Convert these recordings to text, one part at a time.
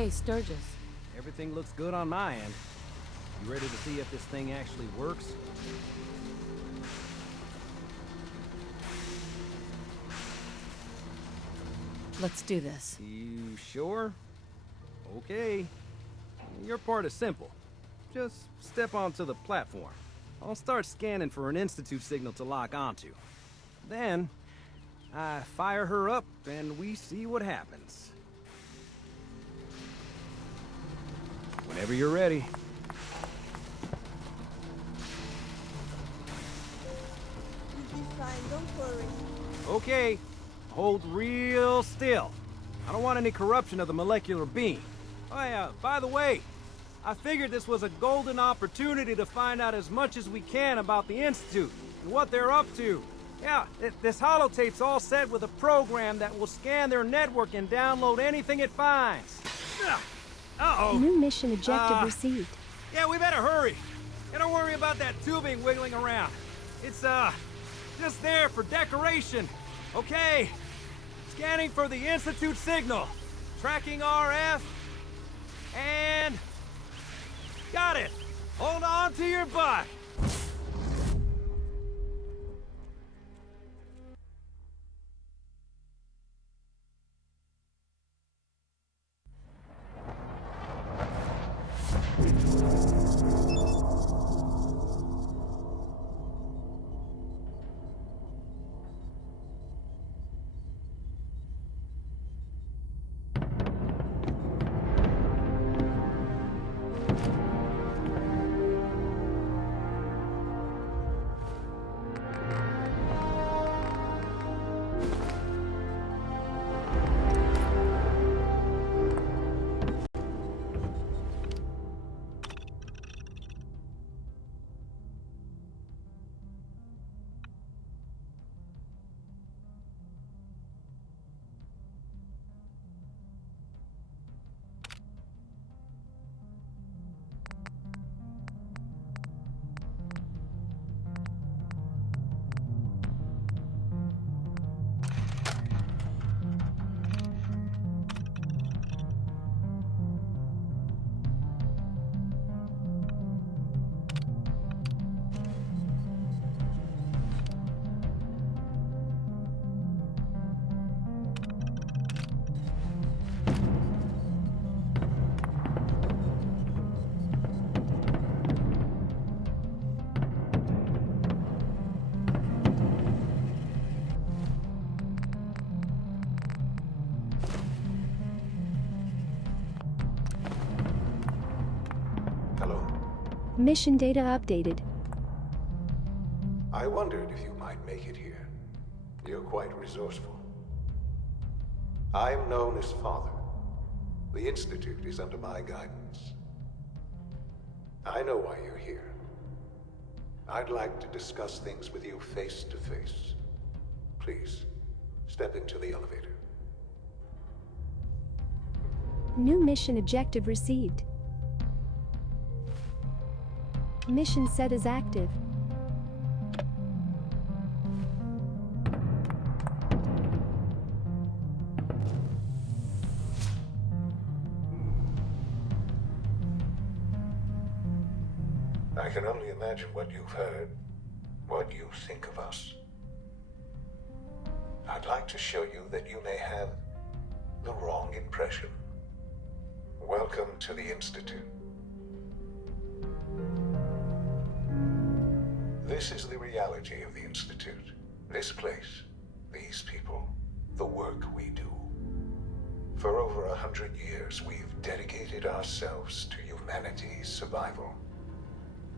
Hey, Sturgis. Everything looks good on my end. You ready to see if this thing actually works? Let's do this. You sure? Okay. Your part is simple. Just step onto the platform. I'll start scanning for an Institute signal to lock onto. Then, I fire her up and we see what happens. Whenever you're ready. You'll be fine, don't worry. Okay, hold real still. I don't want any corruption of the molecular beam. Oh yeah, by the way, I figured this was a golden opportunity to find out as much as we can about the Institute and what they're up to. Yeah, this holotape's all set with a program that will scan their network and download anything it finds. Uh-oh. New mission objective received. Yeah, we better hurry. And don't worry about that tubing wiggling around. It's, just there for decoration. Okay. Scanning for the Institute signal. Tracking RF. And... got it. Hold on to your butt. Mission data updated. I wondered if you might make it here. You're quite resourceful. I'm known as Father. The Institute is under my guidance. I know why you're here. I'd like to discuss things with you face to face. Please, step into the elevator. New mission objective received. Mission set as active. I can only imagine what you've heard, what you think of us. I'd like to show you that you may have the wrong impression. Welcome to the Institute. This is the reality of the Institute. This place, these people, the work we do. For over 100 years, we've dedicated ourselves to humanity's survival.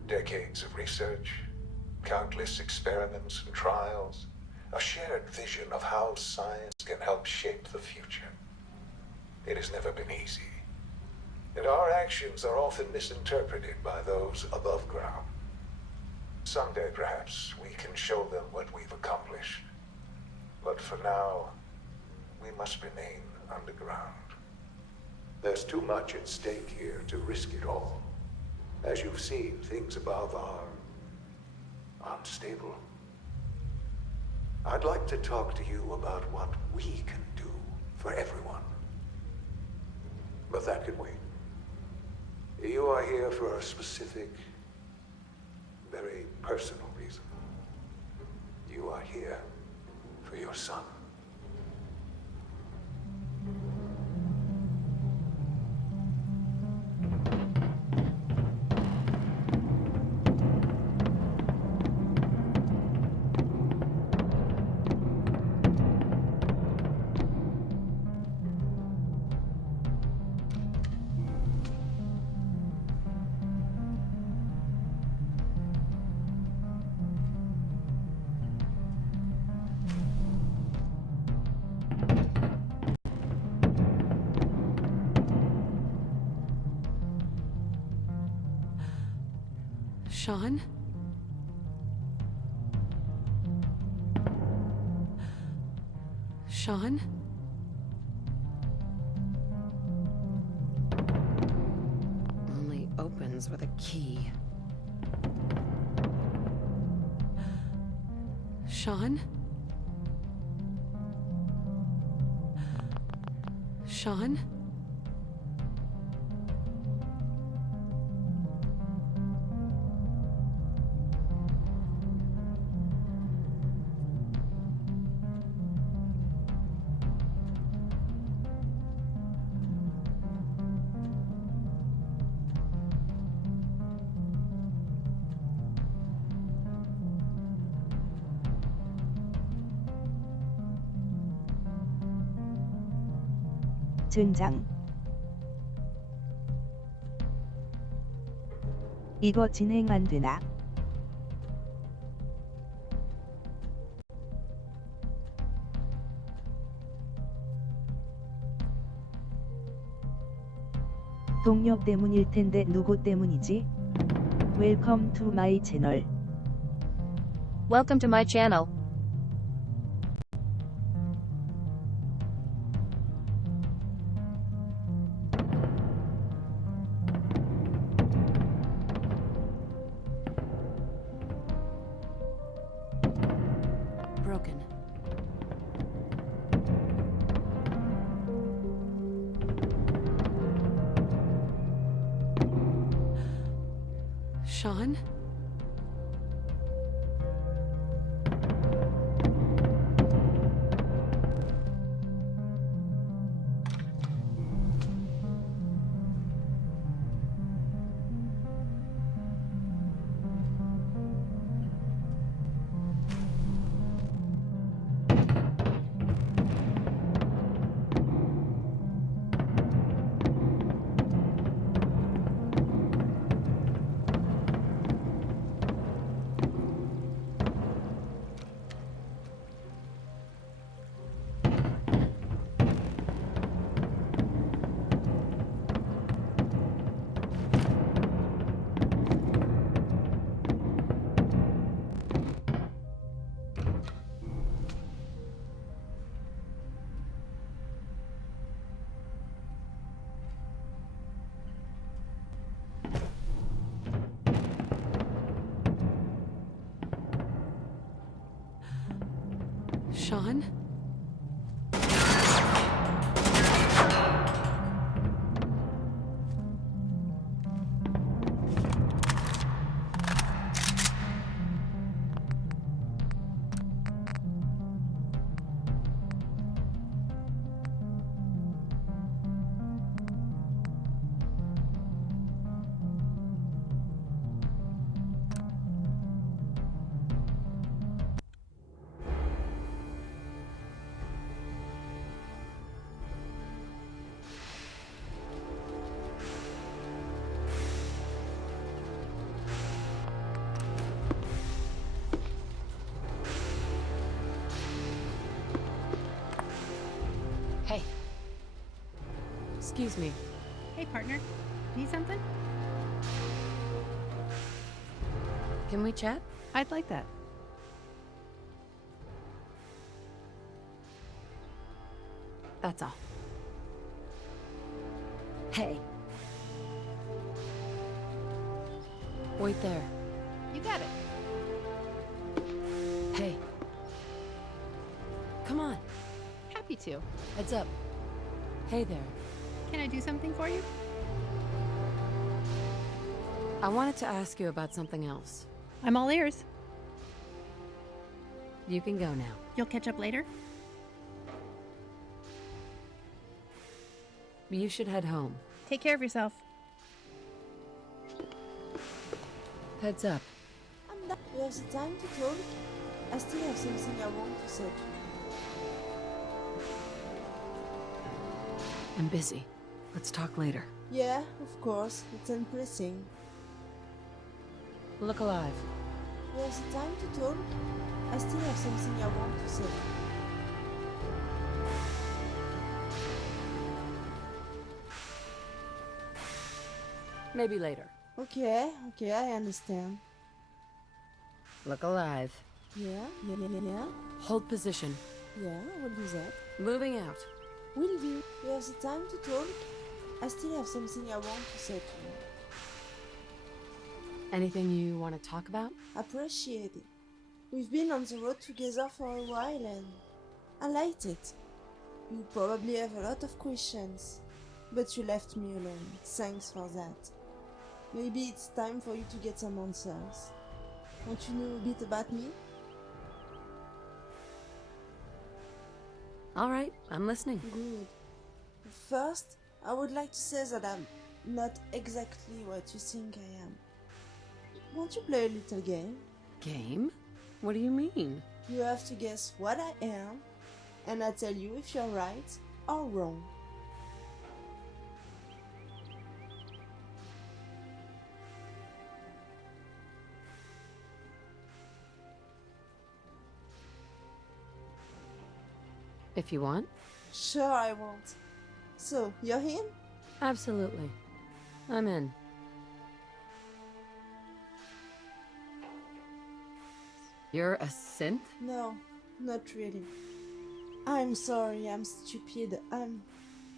Decades of research, countless experiments and trials, a shared vision of how science can help shape the future. It has never been easy, and our actions are often misinterpreted by those above ground. Someday, perhaps, we can show them what we've accomplished. But for now, we must remain underground. There's too much at stake here to risk it all. As you've seen, things above are unstable. I'd like to talk to you about what we can do for everyone. But that can wait. You are here for a specific, very personal reason. You are here for your son. Sean? Sean? Only opens with a key. Sean? Sean? 젠장. 이거 진행 안 되나? 동료 때문일 텐데 누구 때문이지? Welcome to my channel. Welcome to my channel. Broken. Sean? Sean? Hey. Excuse me. Hey, partner. Need something? Can we chat? I'd like that. That's all. Hey. Wait there. You got it. Hey. Come on. Happy to. Heads up. Hey there. Can I do something for you? I wanted to ask you about something else. I'm all ears. You can go now. You'll catch up later? You should head home. Take care of yourself. Heads up. I'm done. There's the time to talk. I still have something I want to say to you. I'm busy. Let's talk later. Yeah, of course. It's impressing. Look alive. There's the time to talk. I still have something I want to say. Maybe later. Okay, I understand. Look alive. Yeah. Hold position. Yeah, we'll do that. Moving out. Will do. There's the time to talk. I still have something I want to say to you. Anything you want to talk about? Appreciate it. We've been on the road together for a while and I liked it. You probably have a lot of questions, but you left me alone. Thanks for that. Maybe it's time for you to get some answers. Want to know a bit about me? All right, I'm listening. Good. First, I would like to say that I'm not exactly what you think I am. Won't you play a little game? Game? What do you mean? You have to guess what I am, and I tell you if you're right or wrong. If you want. Sure I won't. So, you're in? Absolutely. I'm in. You're a synth? No, not really. I'm sorry, I'm stupid. I'm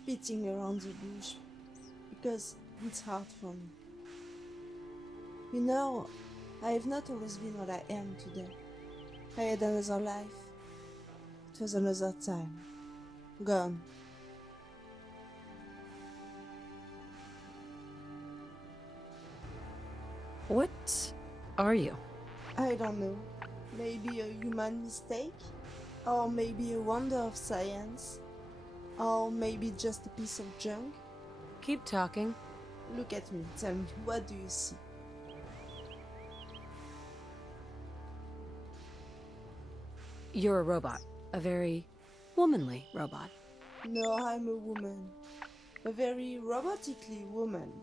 beating around the bush because it's hard for me. You know, I have not always been what I am today. I had another life. It was another time. Gone. What are you? I don't know. Maybe a human mistake? Or maybe a wonder of science? Or maybe just a piece of junk? Keep talking. Look at me, tell me, what do you see? You're a robot. A very womanly robot. No, I'm a woman. A very robotically woman.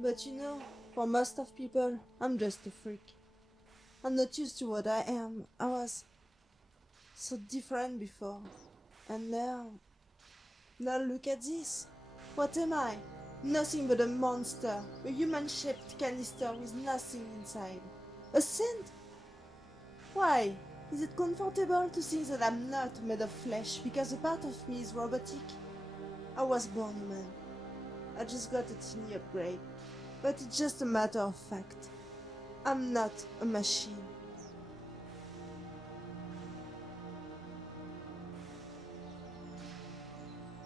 But you know, for most of people, I'm just a freak. I'm not used to what I am. I was so different before. And now look at this. What am I? Nothing but a monster. A human-shaped canister with nothing inside. A synth? Why? Is it comfortable to think that I'm not made of flesh because a part of me is robotic? I was born human. I just got a teeny upgrade. But it's just a matter of fact. I'm not a machine.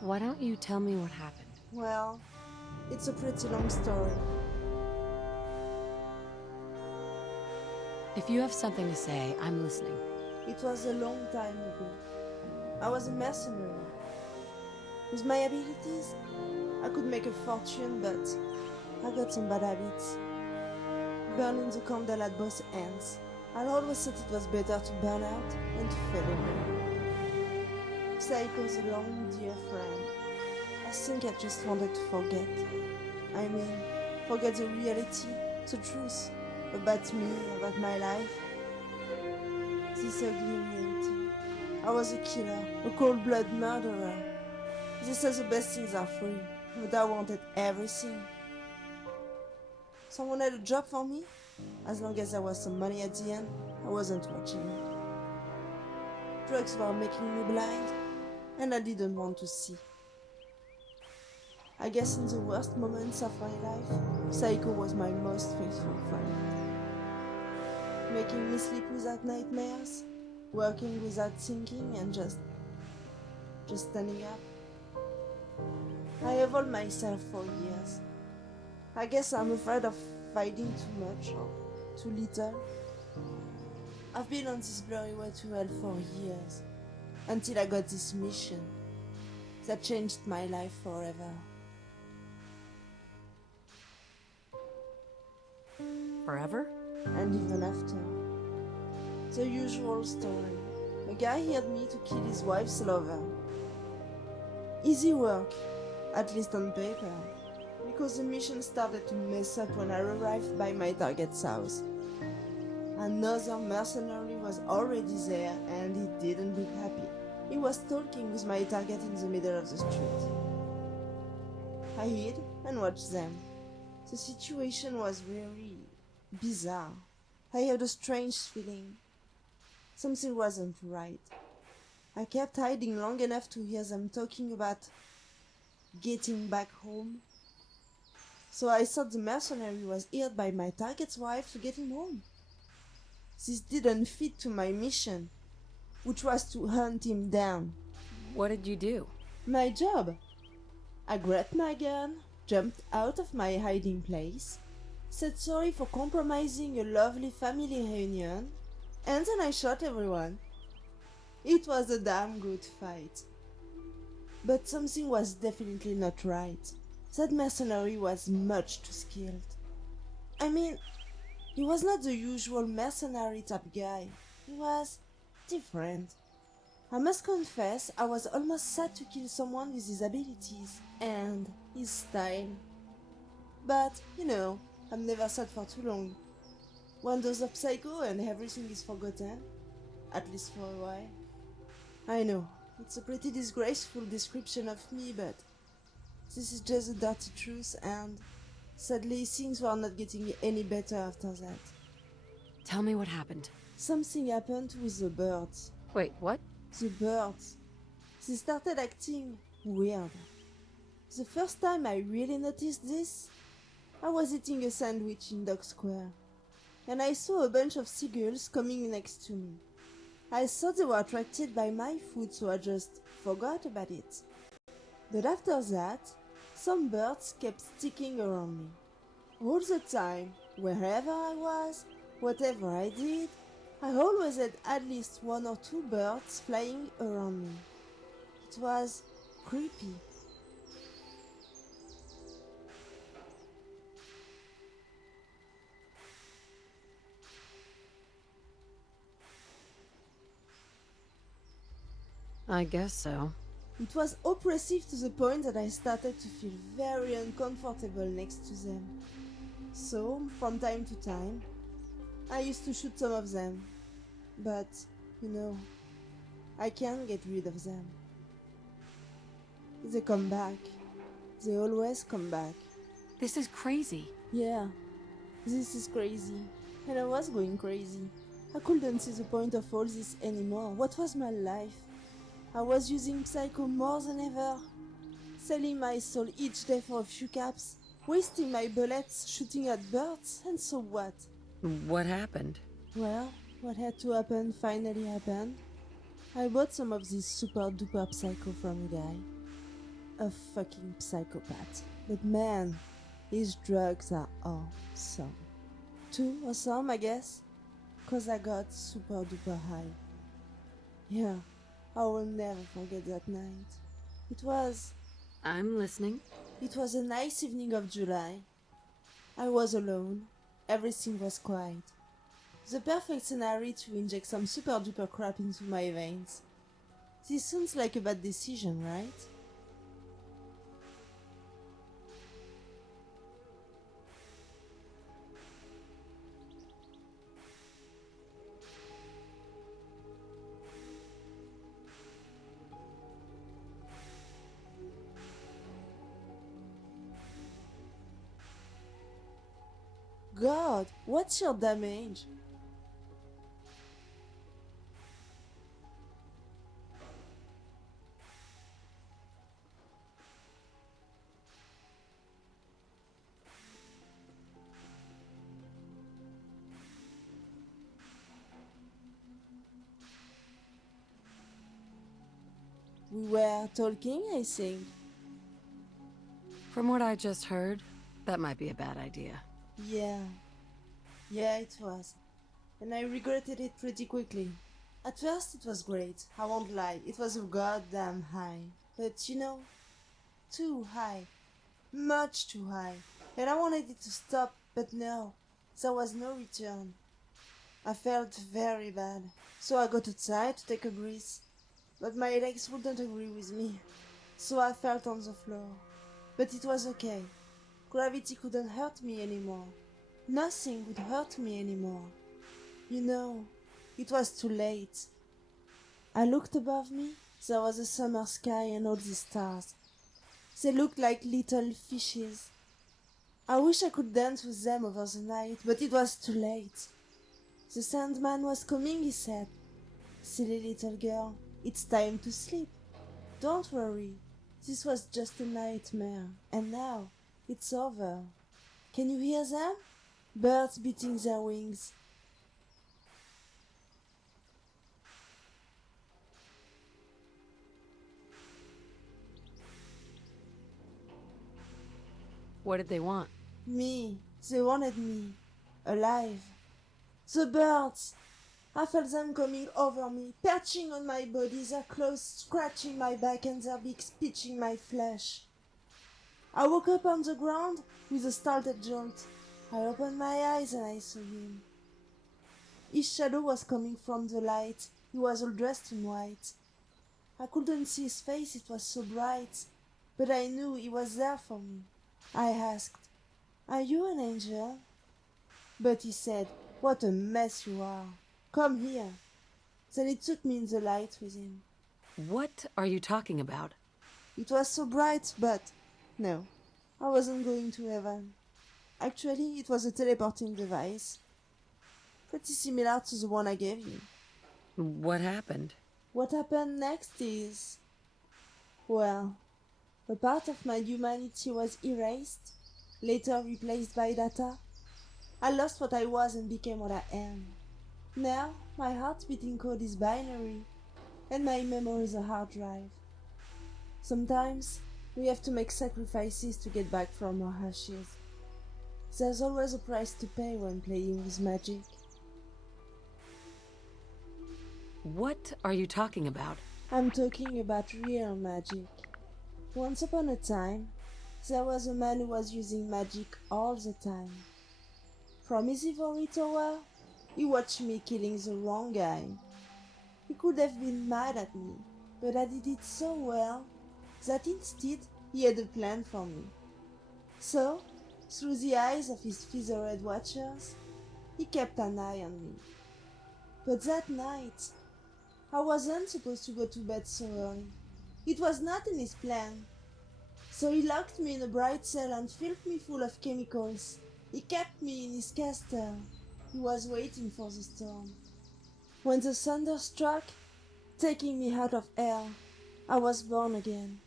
Why don't you tell me what happened? Well, it's a pretty long story. If you have something to say, I'm listening. It was a long time ago. I was a mercenary. With my abilities, I could make a fortune, but I got some bad habits. Burning the candle at both ends. I always thought it was better to burn out than to fade away. Psycho's a long dear friend. I think I just wanted to forget. I mean, forget the reality, the truth, about me, about my life. This ugly reality. I was a killer, a cold-blooded murderer. They say the best things are free, but I wanted everything. Someone had a job for me. As long as there was some money at the end, I wasn't watching it. Drugs were making me blind, and I didn't want to see. I guess in the worst moments of my life, Psycho was my most faithful friend. Making me sleep without nightmares, working without thinking, and just standing up. I evolved myself for years. I guess I'm afraid of fighting too much or too little. I've been on this blurry way to hell for years, until I got this mission that changed my life forever. Forever? And even after. The usual story. A guy hired me to kill his wife's lover. Easy work, at least on paper, because the mission started to mess up when I arrived by my target's house. Another mercenary was already there and he didn't look happy. He was talking with my target in the middle of the street. I hid and watched them. The situation was very bizarre. I had a strange feeling. Something wasn't right. I kept hiding long enough to hear them talking about getting back home. So I thought the mercenary was hired by my target's wife to get him home. This didn't fit to my mission, which was to hunt him down. What did you do? My job. I grabbed my gun, jumped out of my hiding place, said sorry for compromising a lovely family reunion, and then I shot everyone. It was a damn good fight. But something was definitely not right. That mercenary was much too skilled. I mean, he was not the usual mercenary type guy. He was different. I must confess, I was almost sad to kill someone with his abilities and his style. But, you know, I'm never sad for too long. One dose of psycho and everything is forgotten. At least for a while. I know, it's a pretty disgraceful description of me, but this is just the dirty truth, and sadly things were not getting any better after that. Tell me what happened. Something happened with the birds. Wait, what? The birds. They started acting weird. The first time I really noticed this, I was eating a sandwich in Dock Square, and I saw a bunch of seagulls coming next to me. I thought they were attracted by my food, so I just forgot about it. But after that, some birds kept sticking around me. All the time, wherever I was, whatever I did, I always had at least one or two birds flying around me. It was creepy. I guess so. It was oppressive to the point that I started to feel very uncomfortable next to them. So, from time to time, I used to shoot some of them. But, you know, I can't get rid of them. They come back. They always come back. This is crazy. Yeah, this is crazy. And I was going crazy. I couldn't see the point of all this anymore. What was my life? I was using Psycho more than ever, selling my soul each day for a few caps, wasting my bullets shooting at birds, and so what? What happened? Well, what had to happen finally happened. I bought some of this super duper psycho from a guy. A fucking psychopath. But man, his drugs are awesome. Too awesome, I guess, 'cause I got super duper high. Yeah. I will never forget that night. I'm listening. It was a nice evening of July. I was alone. Everything was quiet. The perfect scenario to inject some super duper crap into my veins. This sounds like a bad decision, right? God, what's your damage? We were talking, I think. From what I just heard, that might be a bad idea. Yeah. Yeah, it was. And I regretted it pretty quickly. At first it was great, I won't lie, it was goddamn high. But you know, too high. Much too high. And I wanted it to stop, but no. There was no return. I felt very bad. So I got outside to take a breeze. But my legs wouldn't agree with me. So I fell on the floor. But it was okay. Gravity couldn't hurt me anymore. Nothing would hurt me anymore. You know, it was too late. I looked above me. There was a summer sky and all the stars. They looked like little fishes. I wish I could dance with them over the night, but it was too late. The Sandman was coming, he said. Silly little girl, it's time to sleep. Don't worry, this was just a nightmare, and now it's over. Can you hear them? Birds beating their wings. What did they want? Me, they wanted me, alive. The birds! I felt them coming over me, perching on my body, their claws scratching my back and their beaks pinching my flesh. I woke up on the ground with a startled jolt. I opened my eyes and I saw him. His shadow was coming from the light. He was all dressed in white. I couldn't see his face, it was so bright, but I knew he was there for me. I asked, "Are you an angel?" But he said, "What a mess you are. Come here." Then he took me in the light with him. What are you talking about? It was so bright, but no, I wasn't going to heaven. Actually, it was a teleporting device. Pretty similar to the one I gave you. What happened? What happened next is... well, a part of my humanity was erased, later replaced by data. I lost what I was and became what I am. Now, my heart-beating code is binary, and my memory is a hard drive. Sometimes, we have to make sacrifices to get back from our ashes. There's always a price to pay when playing with magic. What are you talking about? I'm talking about real magic. Once upon a time, there was a man who was using magic all the time. From his ivory tower, he watched me killing the wrong guy. He could have been mad at me, but I did it so well that instead he had a plan for me. So, through the eyes of his feathered watchers, he kept an eye on me. But that night, I wasn't supposed to go to bed so early. It was not in his plan. So he locked me in a bright cell and filled me full of chemicals. He kept me in his castle. He was waiting for the storm. When the thunder struck, taking me out of hell, I was born again.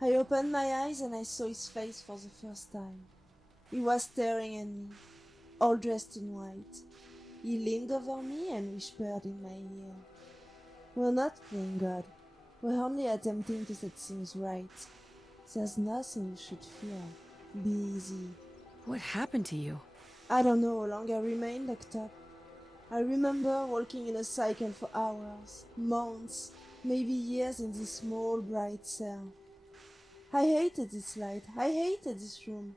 I opened my eyes and I saw his face for the first time. He was staring at me, all dressed in white. He leaned over me and whispered in my ear, "We're not playing God. We're only attempting to set things right. There's nothing you should fear. Be easy." What happened to you? I don't know how long I remained locked up. I remember walking in a cycle for hours, months, maybe years in this small bright cell. I hated this light. I hated this room.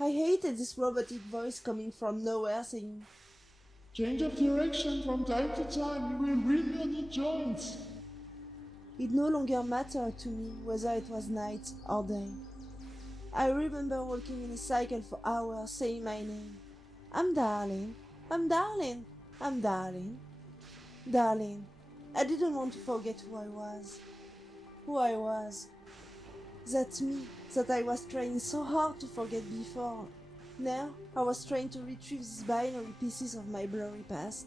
I hated this robotic voice coming from nowhere saying, "Change of direction from time to time, you will really need joints." It no longer mattered to me whether it was night or day. I remember walking in a cycle for hours saying my name. "I'm darling, I'm darling, I'm darling, darling." I didn't want to forget who I was. Who I was. That's me, that I was trying so hard to forget before. Now, I was trying to retrieve these binary pieces of my blurry past.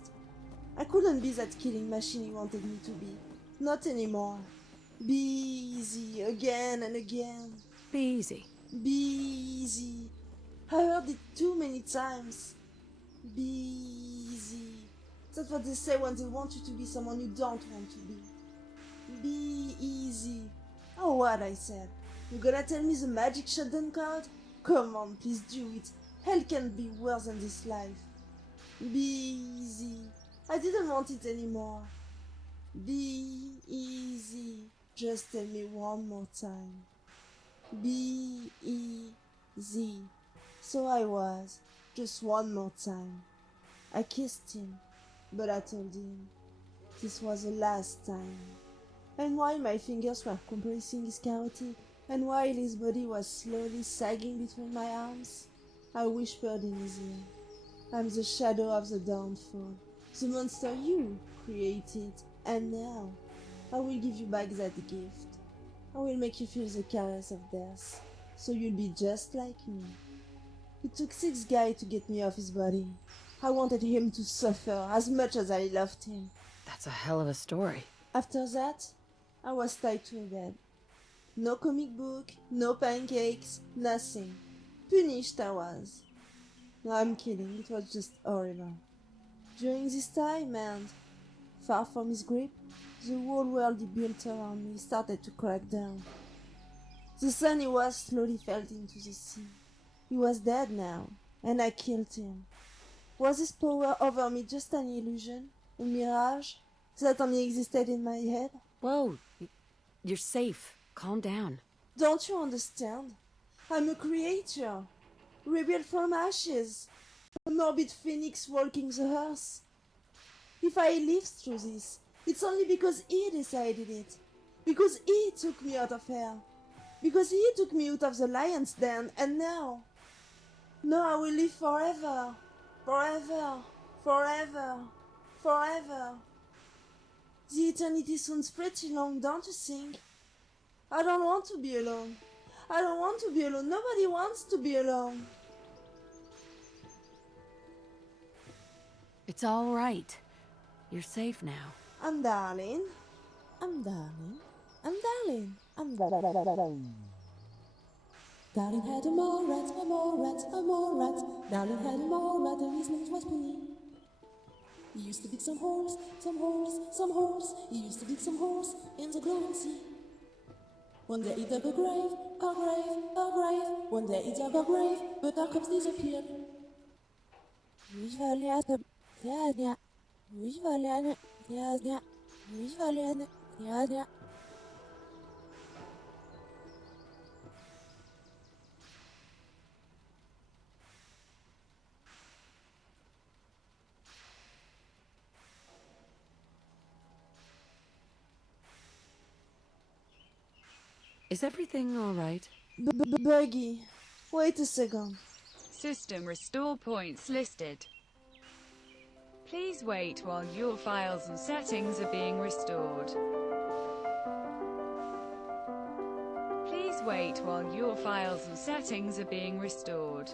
I couldn't be that killing machine he wanted me to be. Not anymore. Be easy, again and again. Be easy. Be easy. I heard it too many times. Be easy. That's what they say when they want you to be someone you don't want to be. Be easy. Oh, what I said. You gonna tell me the magic shutdown card? Come on, please do it. Hell can't be worse than this life. Be easy. I didn't want it anymore. Be easy. Just tell me one more time. Be easy. So I was. Just one more time. I kissed him, but I told him this was the last time. And while my fingers were compressing his chaotic, and while his body was slowly sagging between my arms, I whispered in his ear, I'm the shadow of the downfall, the monster you created, and now I will give you back that gift. I will make you feel the caress of death, so you'll be just like me. It took 6 guys to get me off his body. I wanted him to suffer as much as I loved him. That's a hell of a story. After that, I was tied to a bed. No comic book, no pancakes, nothing. Punished I was. No, I'm kidding, it was just horrible. During this time, and far from his grip, the whole world he built around me started to crack down. The sun he was slowly fell into the sea. He was dead now, and I killed him. Was his power over me just an illusion? A mirage? That only existed in my head? Whoa, you're safe. Calm down. Don't you understand? I'm a creator, rebuilt from ashes, a morbid phoenix walking the earth. If I live through this, it's only because he decided it, because he took me out of hell, because he took me out of the lion's den, and now I will live forever, forever, forever, forever. The eternity sounds pretty long, don't you think? I don't want to be alone. I don't want to be alone. Nobody wants to be alone. It's all right. You're safe now. I'm darling. I'm darling. I'm darling. I'm darling. Darling had a mole rat, a mole rat, a mole rat. Darling had a mole rat, and his name was Penny. He used to dig some holes, some holes, some holes. He used to dig some holes in the glowing sea. One day he dug a grave, a grave, a grave. One day he dug a grave, but our cups disappeared. Is everything all right? Buggy, wait a second. System restore points listed. Please wait while your files and settings are being restored. Please wait while your files and settings are being restored.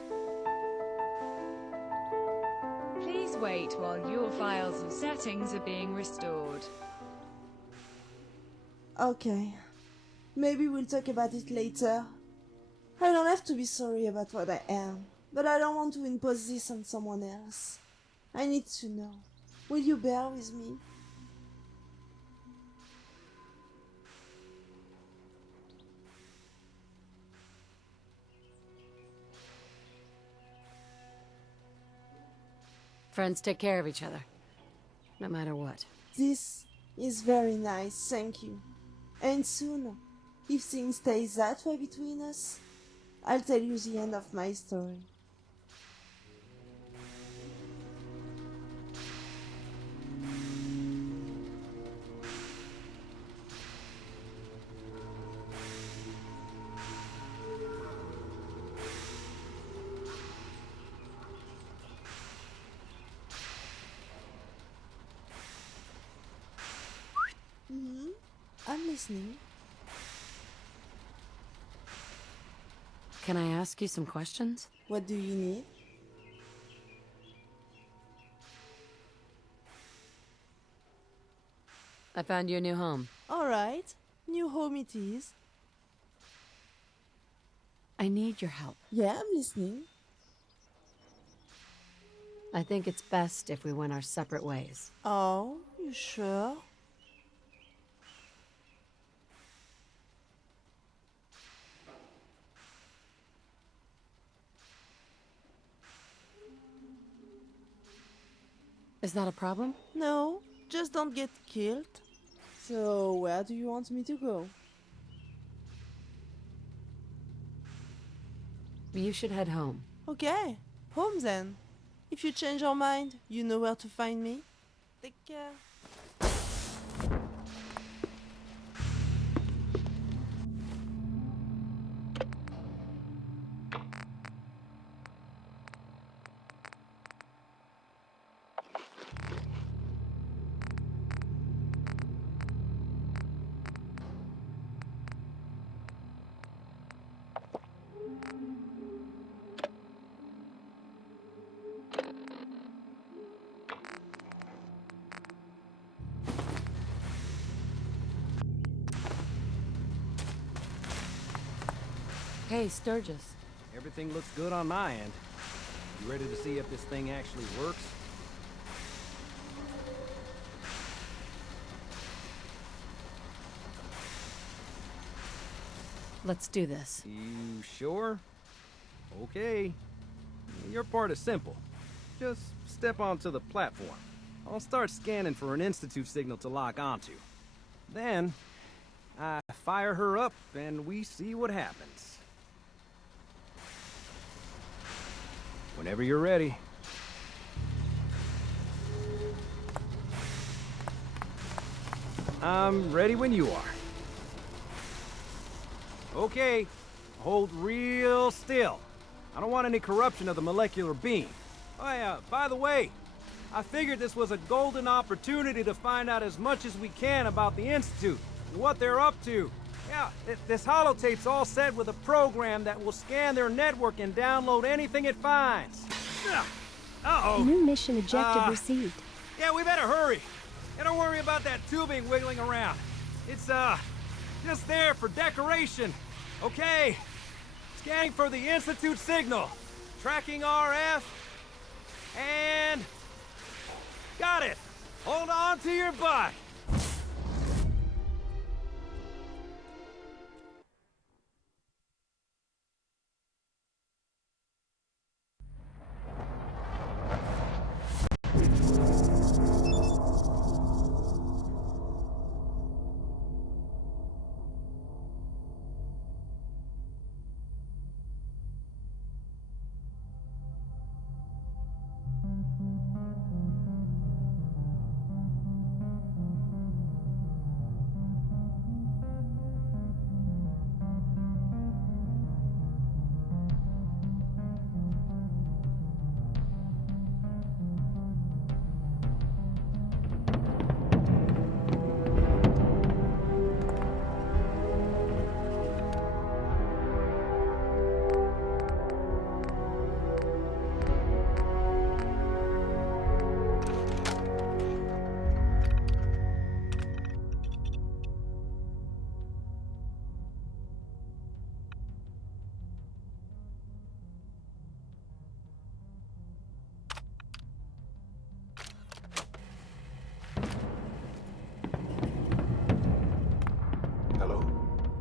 Please wait while your files and settings are being restored. Okay. Maybe we'll talk about it later. I don't have to be sorry about what I am, but I don't want to impose this on someone else. I need to know. Will you bear with me? Friends take care of each other, no matter what. This is very nice, thank you. And soon, if things stay that way between us, I'll tell you the end of my story. I'm listening. Can I ask you some questions? What do you need? I found you a new home. Alright, new home it is. I need your help. Yeah, I'm listening. I think it's best if we went our separate ways. Oh, you sure? Is that a problem? No, just don't get killed. So, where do you want me to go? You should head home. Okay, home then. If you change your mind, you know where to find me. Take care. Hey, Sturgis. Everything looks good on my end. You ready to see if this thing actually works? Let's do this. You sure? Okay. Your part is simple. Just step onto the platform. I'll start scanning for an Institute signal to lock onto. Then, I fire her up and we see what happens. Whenever you're ready. I'm ready when you are. Okay, hold real still. I don't want any corruption of the molecular beam. Oh yeah, by the way, I figured this was a golden opportunity to find out as much as we can about the Institute and what they're up to. Yeah, this holotape's all set with a program that will scan their network and download anything it finds. Uh-oh. New mission objective received. Yeah, we better hurry. And don't worry about that tubing wiggling around. It's, just there for decoration. Okay. Scanning for the Institute signal. Tracking RF. And... got it. Hold on to your butt.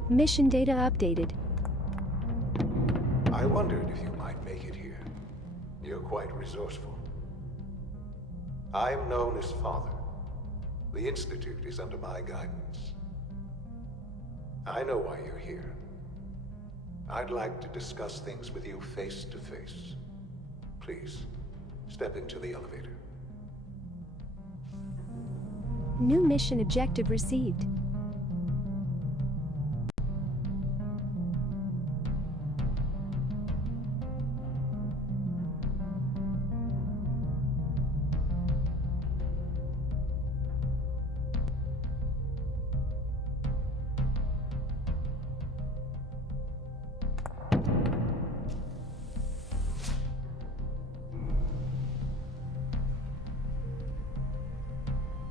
Mission data updated. I wondered if you might make it here. You're quite resourceful. I'm known as Father. The Institute is under my guidance. I know why you're here. I'd like to discuss things with you face to face. Please, step into the elevator. New mission objective received.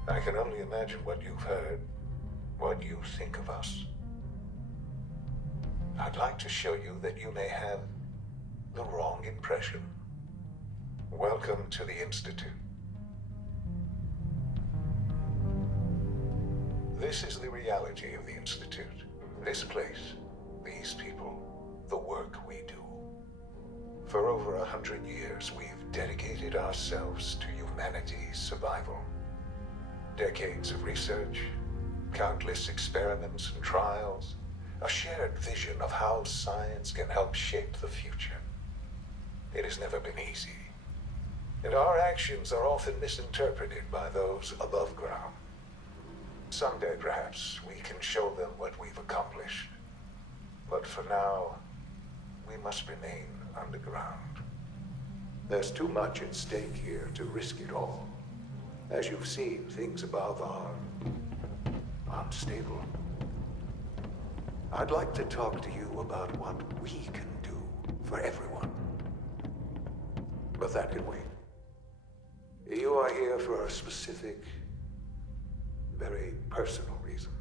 I can only imagine what you've heard, what you think of us. I'd like to show you that you may have the wrong impression. Welcome to the Institute. This is the reality of the Institute. This place, these people, the work we do. For over 100 years, we've dedicated ourselves to humanity. humanity's survival. Decades of research, countless experiments and trials, a shared vision of how science can help shape the future. It has never been easy, and our actions are often misinterpreted by those above ground. Someday, perhaps, we can show them what we've accomplished. But for now, we must remain underground. There's too much at stake here to risk it all. As you've seen, things above are unstable. I'd like to talk to you about what we can do for everyone. But that can wait. You are here for a specific, very personal reason.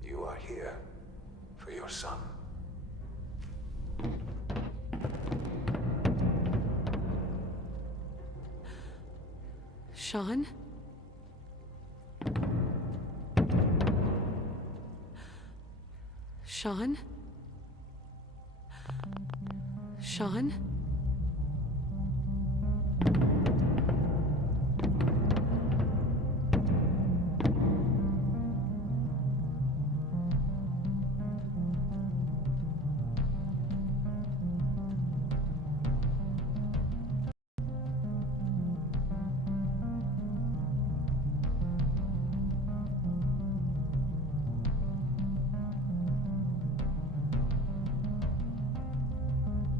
You are here for your son. Sean? Sean? Sean?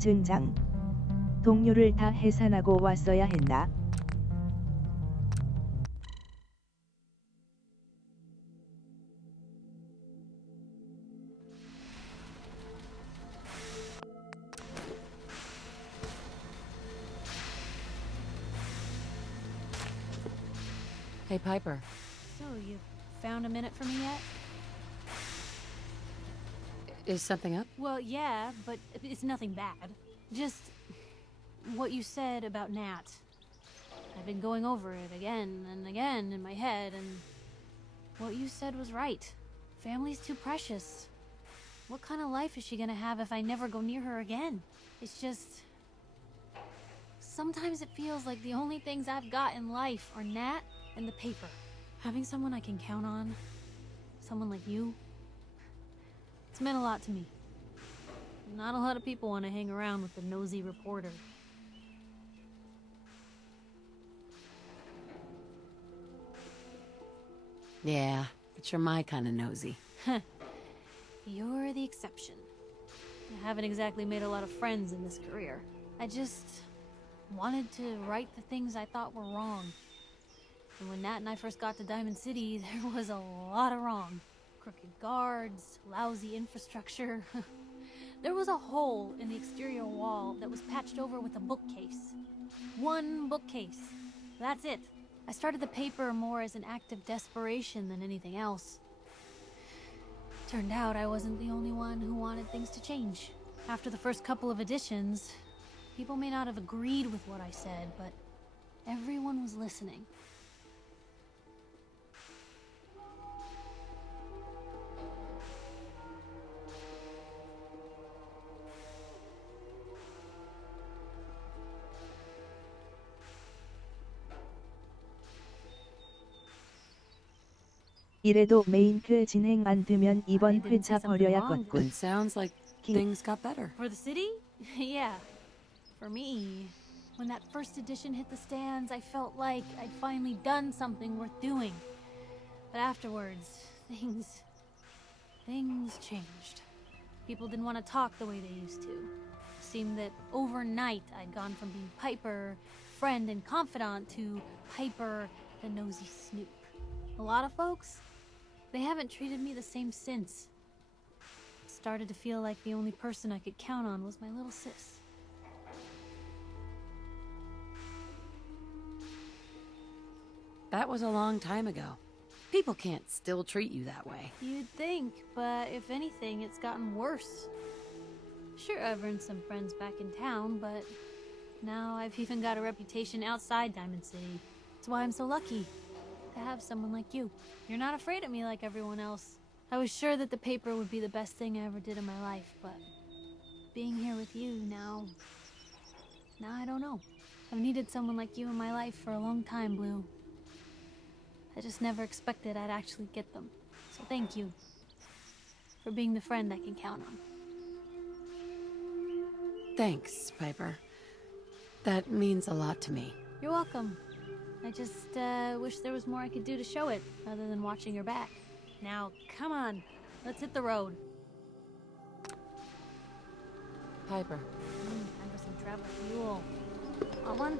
젠장. 동료를 다 해산하고 왔어야 했나? Hey, Piper. So, you found a minute for me yet? Is something up? Well, yeah, but it's nothing bad. Just what you said about Nat. I've been going over it again and again in my head, and what you said was right. Family's too precious. What kind of life is she gonna have if I never go near her again? It's just... sometimes it feels like the only things I've got in life are Nat and the paper. Having someone I can count on, someone like you, it's meant a lot to me. Not a lot of people want to hang around with the nosy reporter. Yeah, but you're my kind of nosy. You're the exception. I haven't exactly made a lot of friends in this career. I just wanted to right the things I thought were wrong. And when Nat and I first got to Diamond City, there was a lot of wrong. Crooked guards, lousy infrastructure. There was a hole in the exterior wall that was patched over with a bookcase. One bookcase. That's it. I started the paper more as an act of desperation than anything else. Turned out I wasn't the only one who wanted things to change. After the first couple of editions, people may not have agreed with what I said, but everyone was listening. 이래도 메인크 진행 안 되면 이번 회차 버려야겠군. It sounds like things got better. For the city? Yeah. For me, when that first edition hit the stands, I felt like I'd finally done something worth doing. But afterwards, things changed. People didn't want to talk the way they used to. It seemed that overnight I'd gone from being Piper, friend and confidant, to Piper, the nosy snoop. A lot of folks, they haven't treated me the same since. It started to feel like the only person I could count on was my little sis. That was a long time ago. People can't still treat you that way. You'd think, but if anything, it's gotten worse. Sure, I've earned some friends back in town, but now I've even got a reputation outside Diamond City. That's why I'm so lucky to have someone like you. You're not afraid of me like everyone else. I was sure that the paper would be the best thing I ever did in my life, but being here with you now I don't know. I've needed someone like you in my life for a long time, Blue. I just never expected I'd actually get them. So thank you for being the friend I can count on. Thanks, Piper. That means a lot to me. You're welcome. I just wish there was more I could do to show it, other than watching your back. Now, come on. Let's hit the road. Piper. Time for some travel fuel. Want one?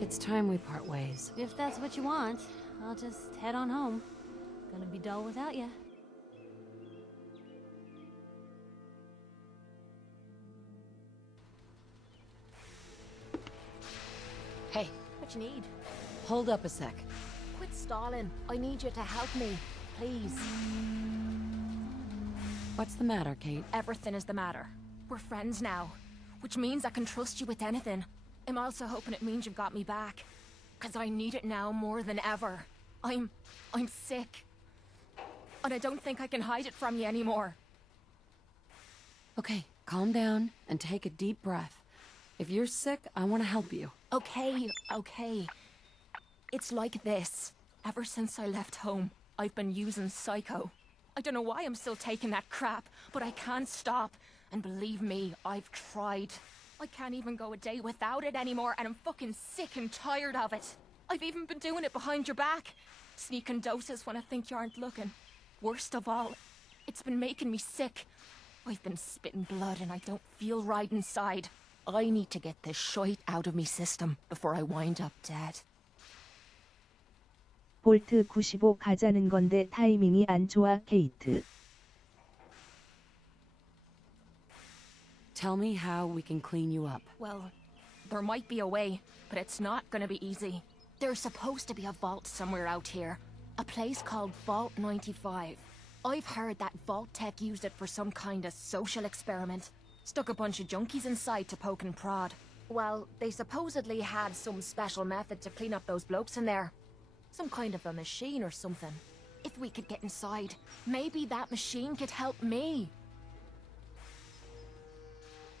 It's time we part ways. If that's what you want, I'll just head on home. Gonna be dull without you. Hey, What you need? hold up a sec. Quit stalling. I need you to help me. Please. What's the matter, Kate? Everything is the matter. We're friends now, which means I can trust you with anything. I'm also hoping it means you've got me back, 'cause I need it now more than ever. I'm sick. And I don't think I can hide it from you anymore. Okay, calm down and take a deep breath. If you're sick, I want to help you. Okay. It's like this. Ever since I left home, I've been using Psycho. I don't know why I'm still taking that crap, but I can't stop. And believe me, I've tried. I can't even go a day without it anymore, and I'm fucking sick and tired of it. I've even been doing it behind your back. Sneaking doses when I think you aren't looking. Worst of all, it's been making me sick. I've been spitting blood and I don't feel right inside. I need to get this shite out of me system before I wind up dead. 볼트 95 가자는 건데 타이밍이 안 좋아, 케이트. Tell me how we can clean you up. Well, there might be a way, but it's not gonna be easy. There's supposed to be a vault somewhere out here. A place called Vault 95. I've heard that Vault Tech used it for some kind of social experiment. Stuck a bunch of junkies inside to poke and prod. Well, they supposedly had some special method to clean up those blokes in there. Some kind of a machine or something. If we could get inside, maybe that machine could help me.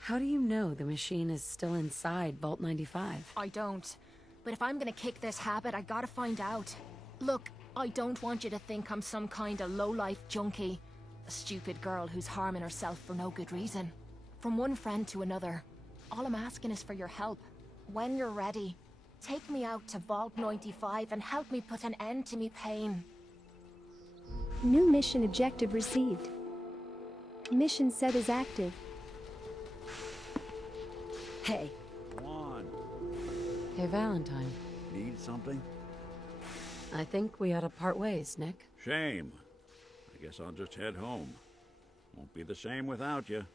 How do you know the machine is still inside Vault 95? I don't. But if I'm gonna kick this habit, I gotta find out. Look, I don't want you to think I'm some kind of low-life junkie. A stupid girl who's harming herself for no good reason. From one friend to another. All I'm asking is for your help. When you're ready, take me out to Vault 95 and help me put an end to me pain. New mission objective received. Mission set is active. Hey. Come on. Hey, Valentine. Need something? I think we ought to part ways, Nick. Shame. I guess I'll just head home. Won't be the same without you.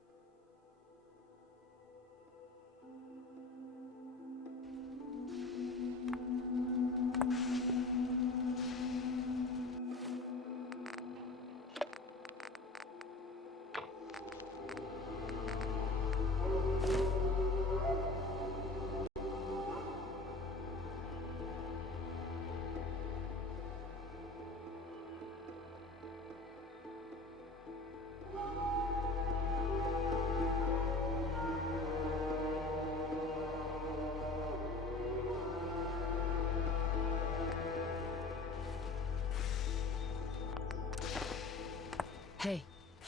Hey.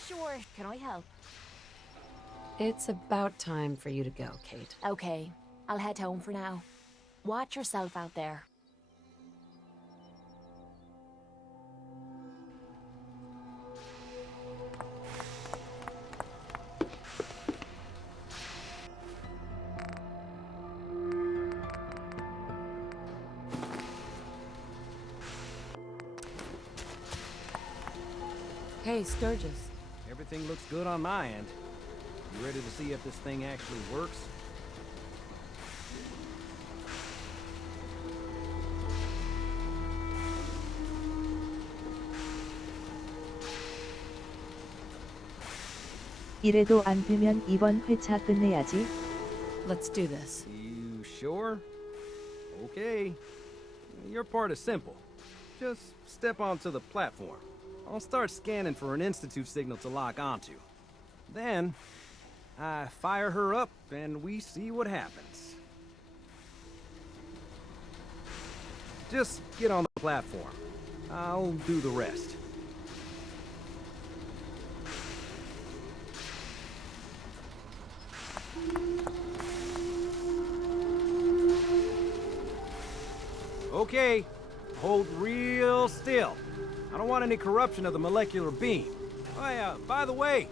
Sure, can I help? It's about time for you to go, Kate. Okay, I'll head home for now. Watch yourself out there. Hey, Sturgis. Everything looks good on my end. You ready to see if this thing actually works? 이래도 안 되면 이번 회차 끝내야지. Let's do this. You sure? Okay. Your part is simple. Just step onto the platform. I'll start scanning for an Institute signal to lock onto. Then, I fire her up, and we see what happens. Just get on the platform. I'll do the rest. Okay, hold real still. I don't want any corruption of the molecular beam. Oh, by the way,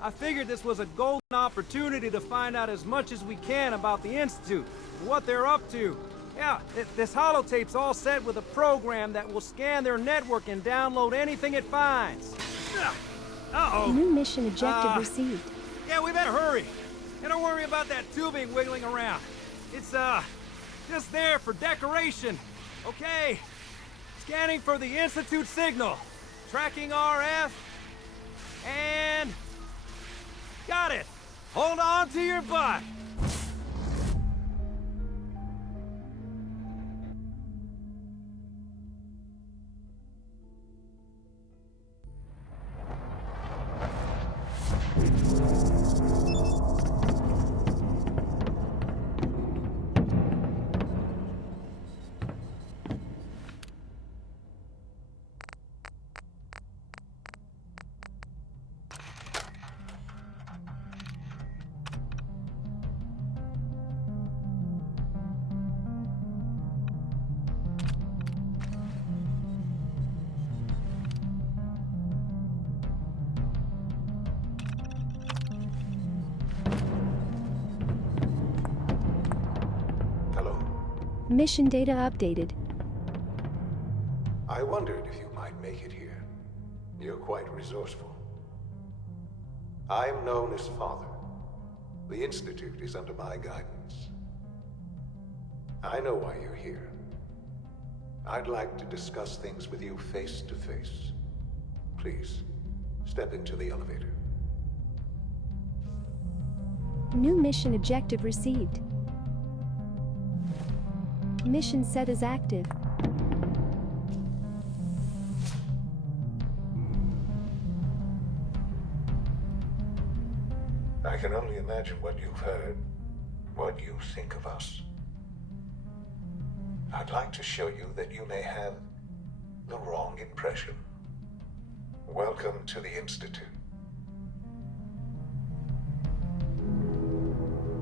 I figured this was a golden opportunity to find out as much as we can about the Institute, what they're up to. Yeah, this holotape's all set with a program that will scan their network and download anything it finds. Uh-oh. New mission objective received. Yeah, we better hurry. And don't worry about that tubing wiggling around. It's, just there for decoration. Okay. Scanning for the Institute signal. Tracking RF. And... got it. Hold on to your butt. Mission data updated. I wondered if you might make it here. You're quite resourceful. I'm known as Father. The Institute is under my guidance. I know why you're here. I'd like to discuss things with you face to face. Please, step into the elevator. New mission objective received. Mission set as active. I can only imagine what you've heard, what you think of us. I'd like to show you that you may have the wrong impression. Welcome to the Institute.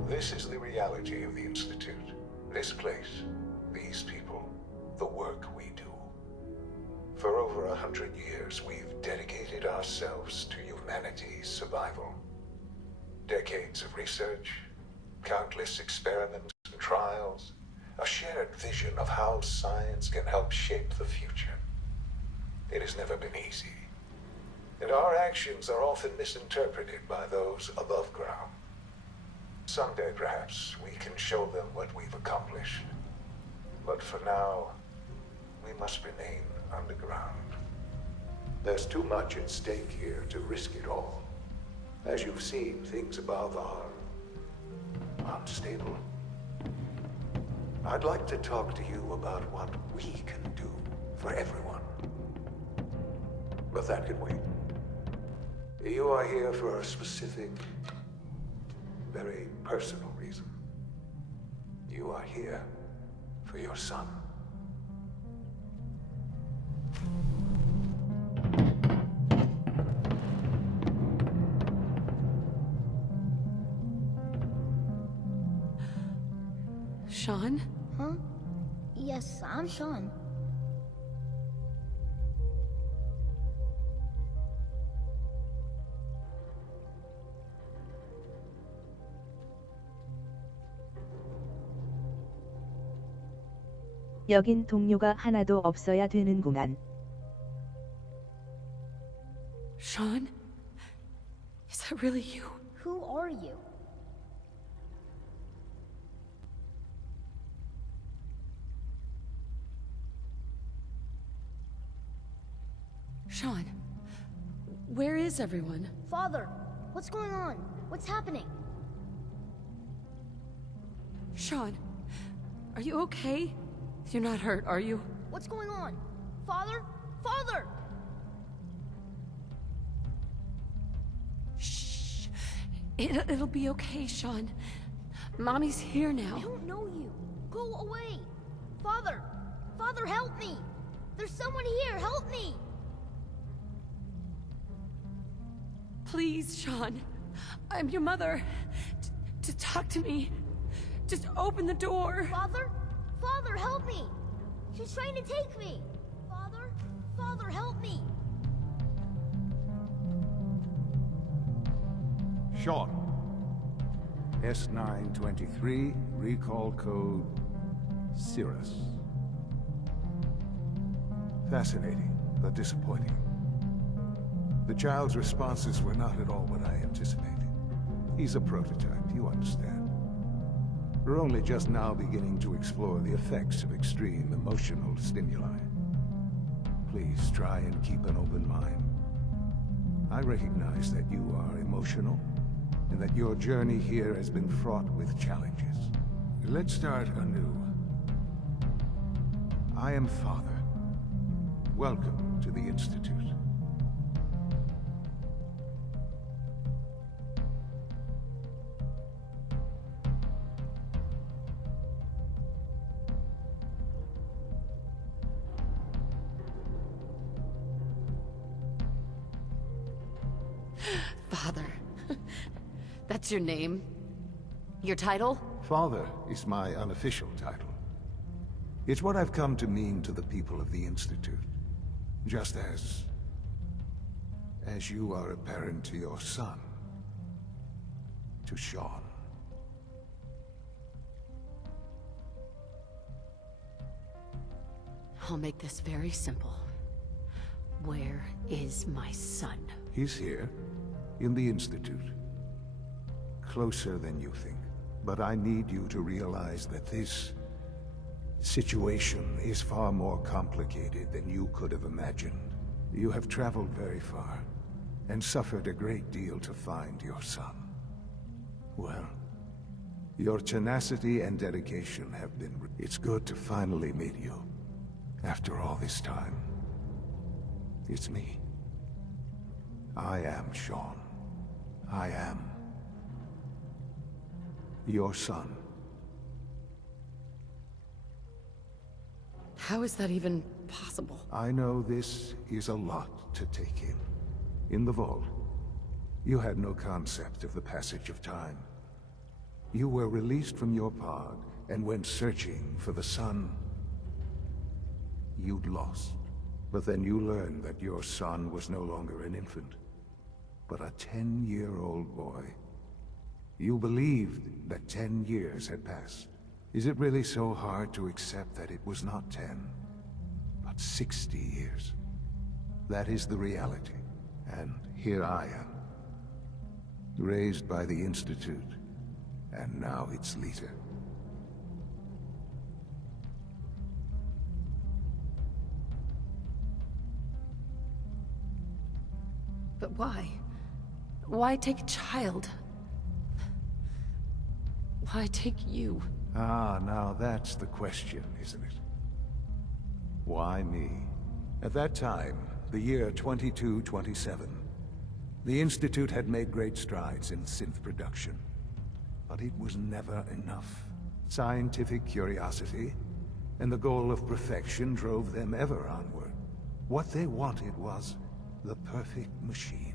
This is the reality of the Institute. This place, these people, the work we do. For over 100 years, we've dedicated ourselves to humanity's survival. Decades of research, countless experiments and trials, a shared vision of how science can help shape the future. It has never been easy, and our actions are often misinterpreted by those above ground. Someday, perhaps, we can show them what we've accomplished. But for now, we must remain underground. There's too much at stake here to risk it all. As you've seen, things above are unstable. I'd like to talk to you about what we can do for everyone. But that can wait. You are here for a specific, very personal reason. You are here for your son. Sean? Huh? Yes, I'm Sean. 여긴 동료가 하나도 없어야 되는구만. Sean? Is that really you? Who are you? Sean, where is everyone? Father, what's going on? What's happening? Sean, are you okay? You're not hurt, are you? What's going on? Father? Father! Shh. It'll be okay, Sean. Mommy's here I now. don't know you. Go away. Father! Father, help me! There's someone here, help me! Please, Sean. I'm your mother. To talk to me. Just open the door. Father? Father, help me! She's trying to take me! Father? Father, help me! Sean. S923, recall code Cirrus. Fascinating, but disappointing. The child's responses were not at all what I anticipated. He's a prototype, you understand. We're only just now beginning to explore the effects of extreme emotional stimuli. Please try and keep an open mind. I recognize that you are emotional, and that your journey here has been fraught with challenges. Let's start anew. I am Father. Welcome to the Institute. Father. That's your name? Your title? Father is my unofficial title. It's what I've come to mean to the people of the Institute. Just as you are a parent to your son. To Sean. I'll make this very simple. Where is my son? He's here, in the Institute. Closer than you think. But I need you to realize that this situation is far more complicated than you could have imagined. You have traveled very far, and suffered a great deal to find your son. Well, your tenacity and dedication have been... It's good to finally meet you. After all this time. It's me. I am Sean. I am your son. How is that even possible? I know this is a lot to take in. In the vault, you had no concept of the passage of time. You were released from your pod and went searching for the son you'd lost. But then you learned that your son was no longer an infant, but a 10-year-old boy. You believed that 10 years had passed. Is it really so hard to accept that it was not 10, but 60 years? That is the reality, and here I am. Raised by the Institute, and now its leader. But why? Why take a child? Why take you? Ah, now that's the question, isn't it? Why me? At that time, the year 2227, the Institute had made great strides in synth production. But it was never enough. Scientific curiosity and the goal of perfection drove them ever onward. What they wanted was the perfect machine.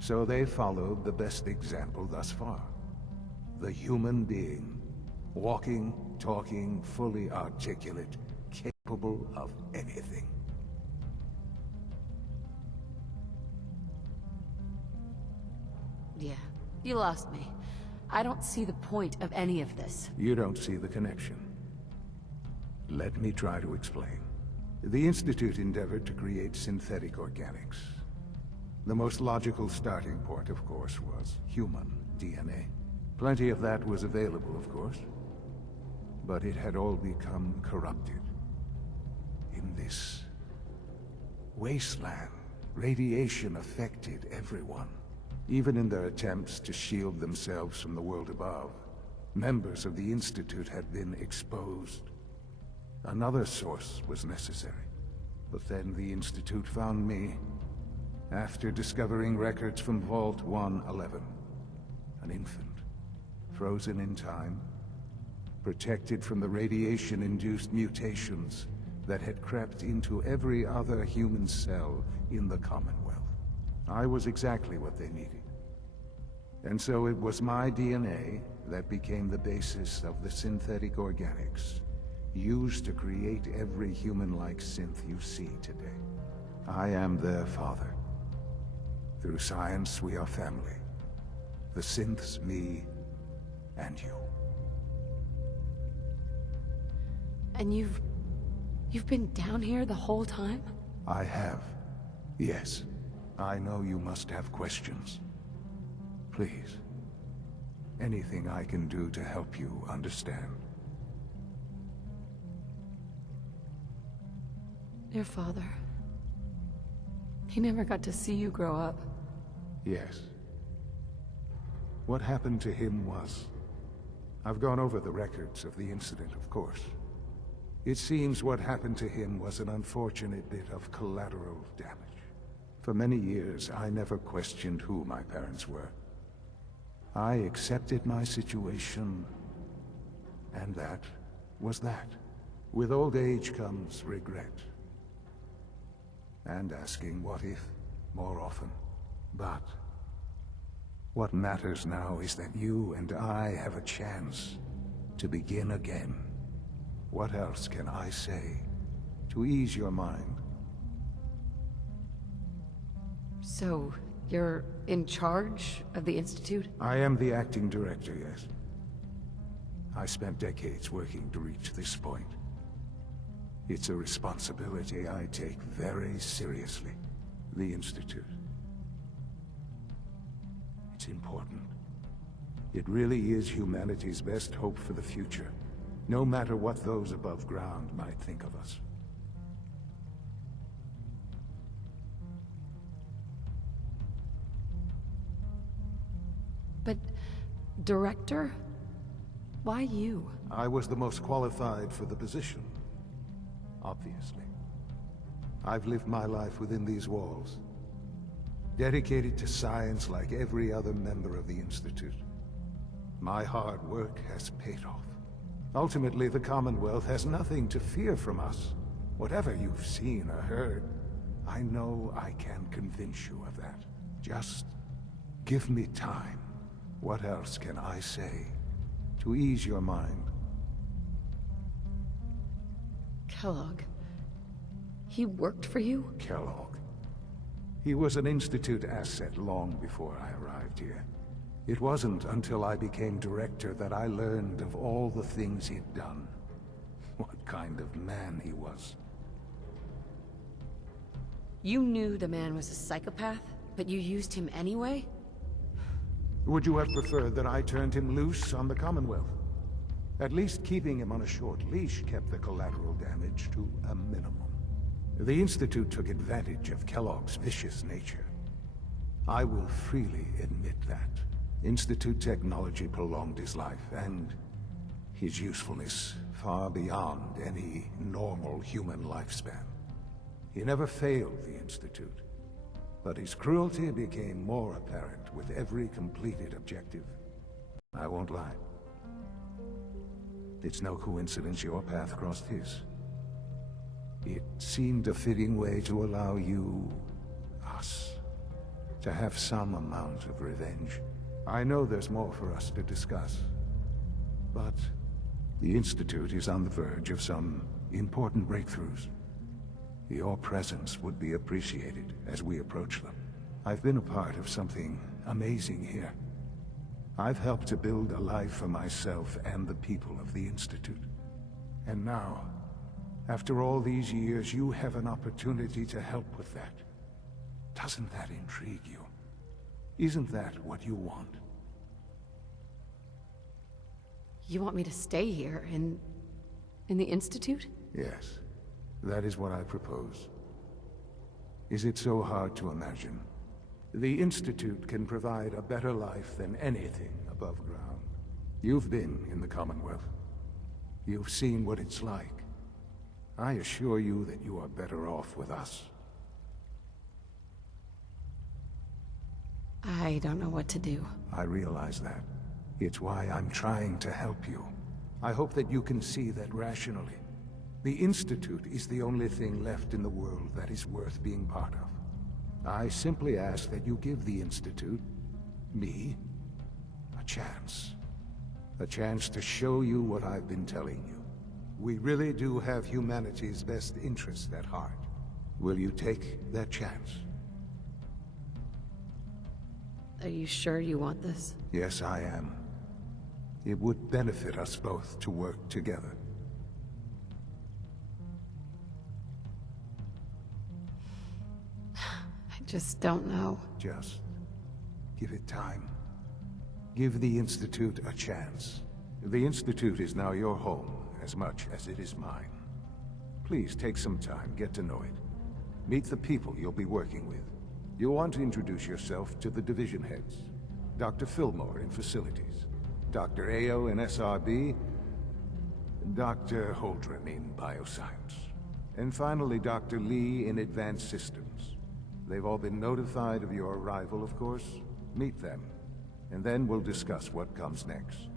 So they followed the best example thus far. The human being. Walking, talking, fully articulate, capable of anything. Yeah, you lost me. I don't see the point of any of this. You don't see the connection. Let me try to explain. The Institute endeavored to create synthetic organics. The most logical starting point, of course, was human DNA. Plenty of that was available, of course. But it had all become corrupted. In this wasteland, radiation affected everyone. Even in their attempts to shield themselves from the world above, members of the Institute had been exposed. Another source was necessary. But then the Institute found me, after discovering records from Vault 111. an infant, frozen in time, protected from the radiation-induced mutations that had crept into every other human cell in the Commonwealth. I was exactly what they needed. And so it was my DNA that became the basis of the synthetic organics used to create every human-like synth you see today. I am their father. Through science, we are family. The synths, me, and you. And you've been down here the whole time? I have. Yes. I know you must have questions. Please. Anything I can do to help you understand. Your father. He never got to see you grow up. Yes. What happened to him was... I've gone over the records of the incident, of course. It seems what happened to him was an unfortunate bit of collateral damage. For many years, I never questioned who my parents were. I accepted my situation, and that was that. With old age comes regret. And asking what if more often. But what matters now is that you and I have a chance to begin again. What else can I say to ease your mind? So, you're in charge of the Institute? I am the acting director, yes. I spent decades working to reach this point. It's a responsibility I take very seriously. The Institute. It's important. It really is humanity's best hope for the future, no matter what those above ground might think of us. But... director? Why you? I was the most qualified for the position. Obviously. I've lived my life within these walls, dedicated to science like every other member of the Institute. My hard work has paid off. Ultimately, the Commonwealth has nothing to fear from us. Whatever you've seen or heard, I know I can convince you of that. Just give me time. What else can I say to ease your mind? Kellogg. He worked for you? Kellogg. He was an Institute asset long before I arrived here. It wasn't until I became director that I learned of all the things he'd done. What kind of man he was. You knew the man was a psychopath, but you used him anyway? Would you have preferred that I turned him loose on the Commonwealth? At least keeping him on a short leash kept the collateral damage to a minimum. The Institute took advantage of Kellogg's vicious nature. I will freely admit that. Institute technology prolonged his life, and his usefulness far beyond any normal human lifespan. He never failed the Institute, but his cruelty became more apparent with every completed objective. I won't lie. It's no coincidence your path crossed his. It seemed a fitting way to allow you, us, to have some amount of revenge. I know there's more for us to discuss, but the Institute is on the verge of some important breakthroughs. Your presence would be appreciated as we approach them. I've been a part of something amazing here. I've helped to build a life for myself and the people of the Institute. And now, after all these years, you have an opportunity to help with that. Doesn't that intrigue you? Isn't that what you want? You want me to stay here, in the Institute? Yes, that is what I propose. Is it so hard to imagine? The Institute can provide a better life than anything above ground. You've been in the Commonwealth. You've seen what it's like. I assure you that you are better off with us. I don't know what to do. I realize that. It's why I'm trying to help you. I hope that you can see that rationally. The Institute is the only thing left in the world that is worth being part of. I simply ask that you give the Institute, me, a chance. A chance to show you what I've been telling you. We really do have humanity's best interest at heart. Will you take that chance? Are you sure you want this? Yes, I am. It would benefit us both to work together. I just don't know. Just give it time. Give the Institute a chance. The Institute is now your home as much as it is mine. Please take some time, get to know it. Meet the people you'll be working with. You'll want to introduce yourself to the division heads. Dr. Fillmore in Facilities, Dr. Ao in SRB, Dr. Holdren in Bioscience, and finally Dr. Lee in Advanced Systems. They've all been notified of your arrival, of course. Meet them, and then we'll discuss what comes next.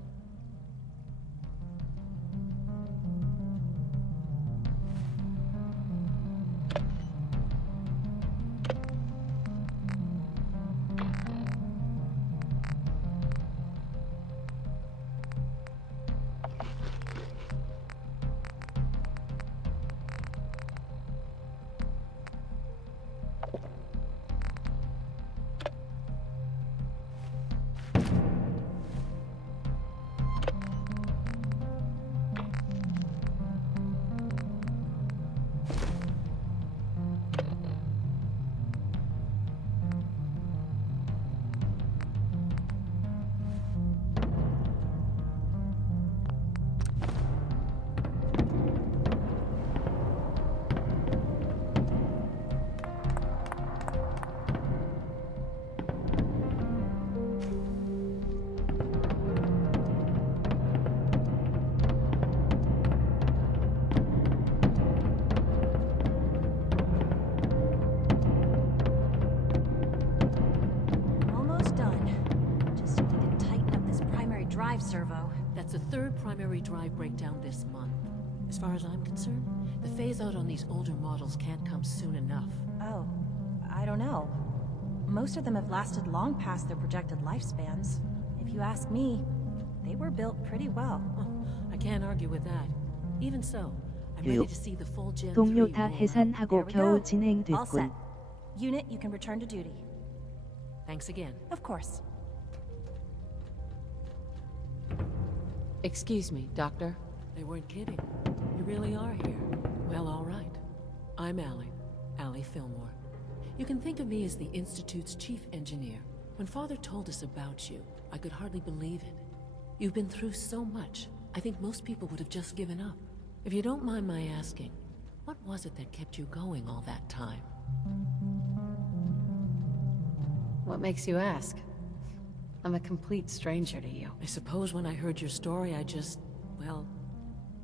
Servo. That's the third primary drive breakdown this month. As far as I'm concerned, the phase-out on these older models can't come soon enough. Oh, I don't know. Most of them have lasted long past their projected lifespans. If you ask me, they were built pretty well. I can't argue with that. Even so, I'm ready to see the full Gen 3 동료 다 해산하고 There we 겨우 go. All 진행됐군. set. Unit, you can return to duty. Thanks again. Of course. Excuse me, Doctor. They weren't kidding. You really are here. Well, all right. I'm Allie Fillmore. You can think of me as the Institute's chief engineer. When Father told us about you, I could hardly believe it. You've been through so much, I think most people would have just given up. If you don't mind my asking, what was it that kept you going all that time? What makes you ask? I'm a complete stranger to you. I suppose when I heard your story, well,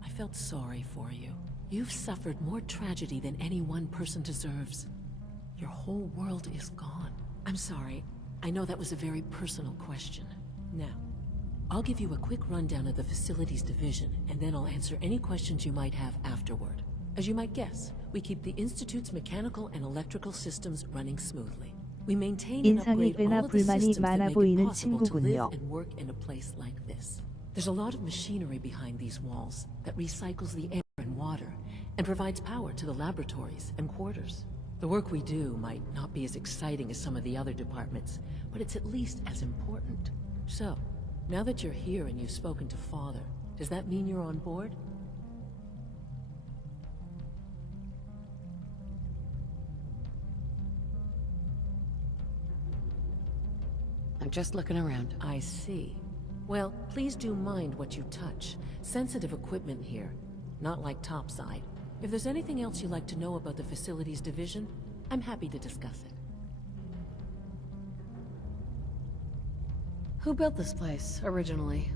I felt sorry for you. You've suffered more tragedy than any one person deserves. Your whole world is gone. I'm sorry. I know that was a very personal question. Now, I'll give you a quick rundown of the Facilities Division, and then I'll answer any questions you might have afterward. As you might guess, we keep the Institute's mechanical and electrical systems running smoothly. We maintain and 인상이 upgrade 꽤나 all of the 불만이 systems that 많아 make it 보이는 possible to live 친구군요. and work in a place like this. There's a lot of machinery behind these walls that recycles the air and water and provides power to the laboratories and quarters. The work we do might not be as exciting as some of the other departments, but it's at least as important. So, now that you're here and you've spoken to Father, does that mean you're on board? I'm just looking around. I see. Well, please do mind what you touch. Sensitive equipment here, not like topside. If there's anything else you'd like to know about the Facilities Division, I'm happy to discuss it. Who built this place, originally?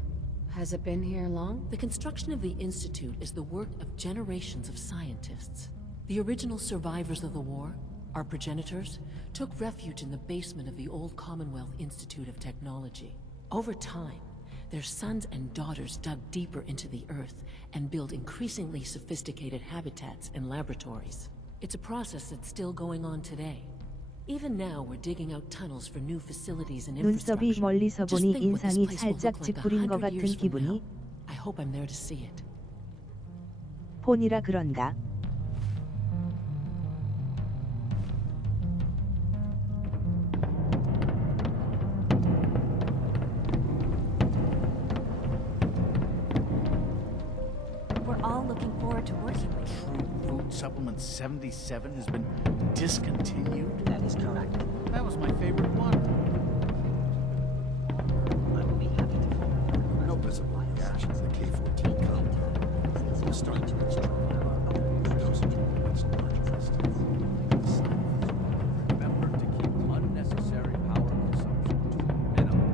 Has it been here long? The construction of the Institute is the work of generations of scientists. The original survivors of the war Our progenitors took refuge in the basement of the old Commonwealth Institute of Technology. Over time, their sons and daughters dug deeper into the earth and built increasingly sophisticated habitats and laboratories. It's a process that's still going on today. Even now, we're digging out tunnels for new facilities and 눈썹이 infrastructure. 멀리서 Just 보니 think what this 인상이 place will 살짝 look like 찌푸린 것 100 같은 years from 기분이. now. I hope I'm there to see it. 폰이라 그런가? We're all looking forward to working with you. True Food Supplement 77 has been discontinued? That is correct. That was my favorite one. I will be happy to. No visible reaction to the K-14 compound. We'll start to extract dosage points Remember to keep unnecessary power consumption to a minimum.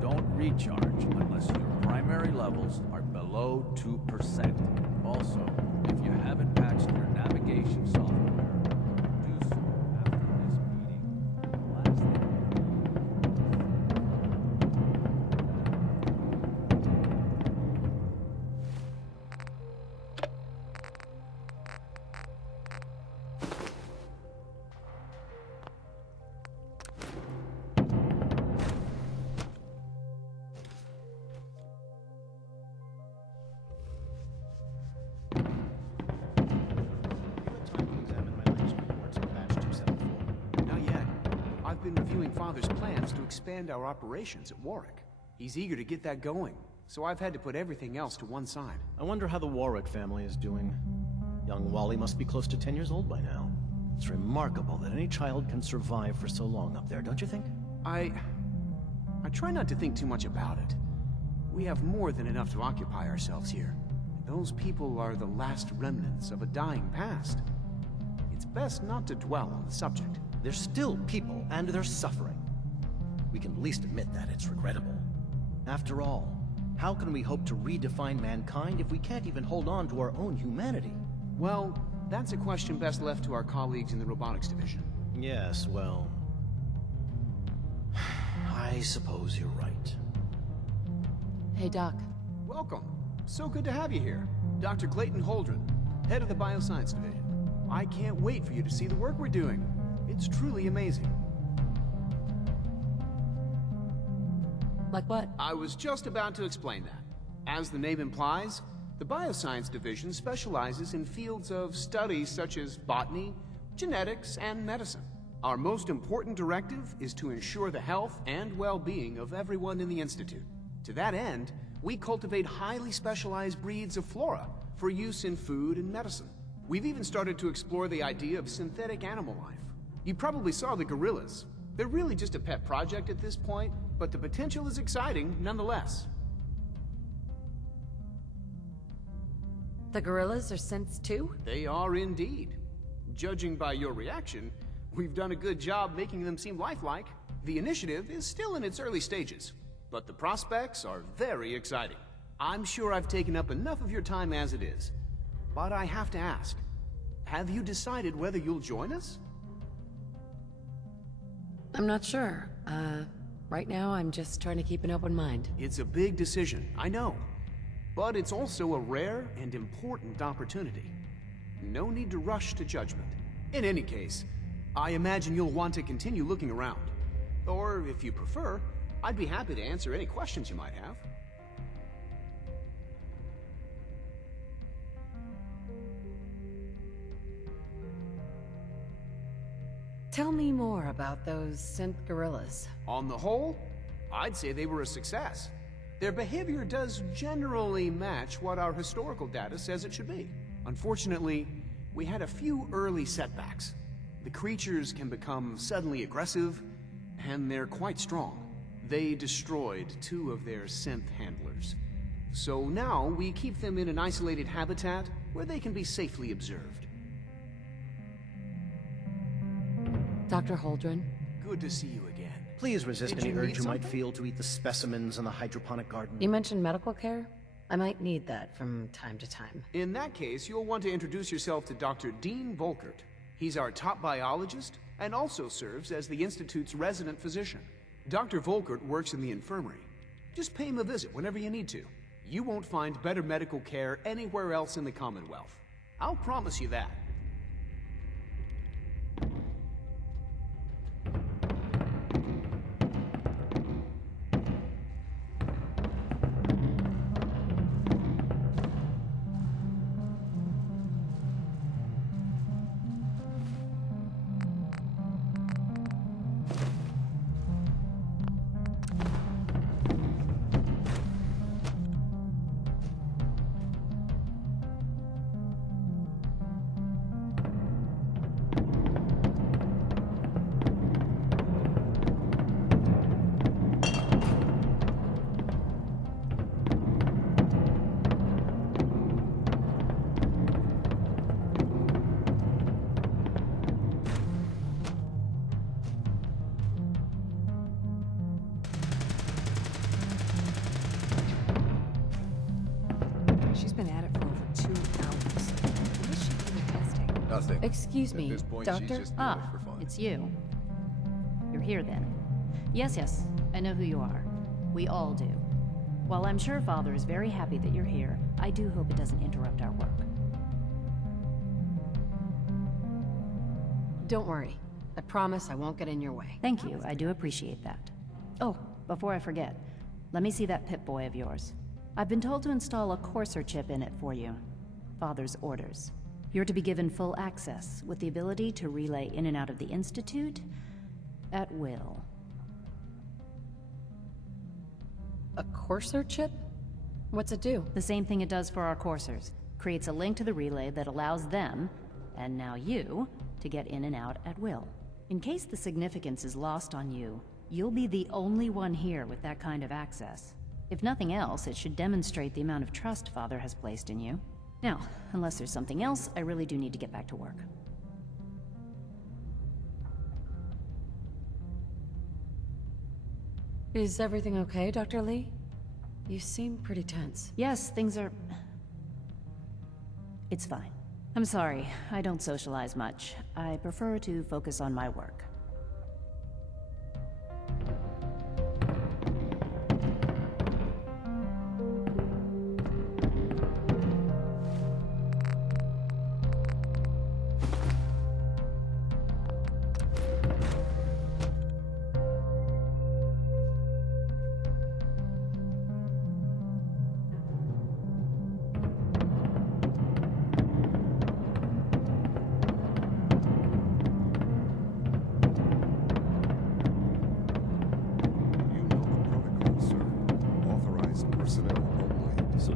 Don't recharge unless your primary levels are below 2%. Also, if you haven't patched your navigation software, do so after this meeting. Last thing. Not yet. I've been reviewing Father's plans to expand our operations at Warwick. He's eager to get that going, so I've had to put everything else to one side. I wonder how the Warwick family is doing. Young Wally must be close to 10 years old by now. It's remarkable that any child can survive for so long up there, don't you think? I try not to think too much about it. We have more than enough to occupy ourselves here. Those people are the last remnants of a dying past. It's best not to dwell on the subject. They're still people, and they're suffering. We can at least admit that it's regrettable. After all, how can we hope to redefine mankind if we can't even hold on to our own humanity? Well, that's a question best left to our colleagues in the robotics division. Yes, well... I suppose you're right. Hey, Doc. Welcome. So good to have you here. Dr. Clayton Holdren, head of the Bioscience Division. I can't wait for you to see the work we're doing. It's truly amazing. Like what? I was just about to explain that. As the name implies, the Bioscience Division specializes in fields of study such as botany, genetics, and medicine. Our most important directive is to ensure the health and well-being of everyone in the Institute. To that end, we cultivate highly specialized breeds of flora for use in food and medicine. We've even started to explore the idea of synthetic animal life. You probably saw the gorillas. They're really just a pet project at this point, but the potential is exciting nonetheless. The gorillas are synths too? They are indeed. Judging by your reaction, we've done a good job making them seem lifelike. The initiative is still in its early stages, but the prospects are very exciting. I'm sure I've taken up enough of your time as it is, but I have to ask, have you decided whether you'll join us? I'm not sure. Right now I'm just trying to keep an open mind. It's a big decision, I know. But it's also a rare and important opportunity. No need to rush to judgment. In any case, I imagine you'll want to continue looking around. Or, if you prefer, I'd be happy to answer any questions you might have. Tell me more about those synth gorillas. On the whole, I'd say they were a success. Their behavior does generally match what our historical data says it should be. Unfortunately, we had a few early setbacks. The creatures can become suddenly aggressive, and they're quite strong. They destroyed 2 of their synth handlers. So now we keep them in an isolated habitat where they can be safely observed. Dr. Holdren? Good to see you again. Please resist Did any you urge need you might something? feel to eat the specimens in the hydroponic garden. You mentioned medical care? I might need that from time to time. In that case, you'll want to introduce yourself to Dr. Dean Volkert. He's our top biologist and also serves as the Institute's resident physician. Dr. Volkert works in the infirmary. Just pay him a visit whenever you need to. You won't find better medical care anywhere else in the Commonwealth. I'll promise you that. She's been at it for over 2 hours. What is she even testing? Nothing. Excuse me, At this point, Doctor? she's just doing it for fun. It's you. You're here then. Yes, I know who you are. We all do. While I'm sure Father is very happy that you're here, I do hope it doesn't interrupt our work. Don't worry. I promise I won't get in your way. Thank you, I do appreciate that. Oh, before I forget, let me see that Pip-Boy of yours. I've been told to install a Courser chip in it for you. Father's orders. You're to be given full access, with the ability to relay in and out of the Institute at will. A Courser chip? What's it do? The same thing it does for our coursers. Creates a link to the relay that allows them, and now you, to get in and out at will. In case the significance is lost on you, you'll be the only one here with that kind of access. If nothing else, it should demonstrate the amount of trust Father has placed in you. Now, unless there's something else, I really do need to get back to work. Is everything okay, Dr. Lee? You seem pretty tense. Yes, things are... It's fine. I'm sorry, I don't socialize much. I prefer to focus on my work.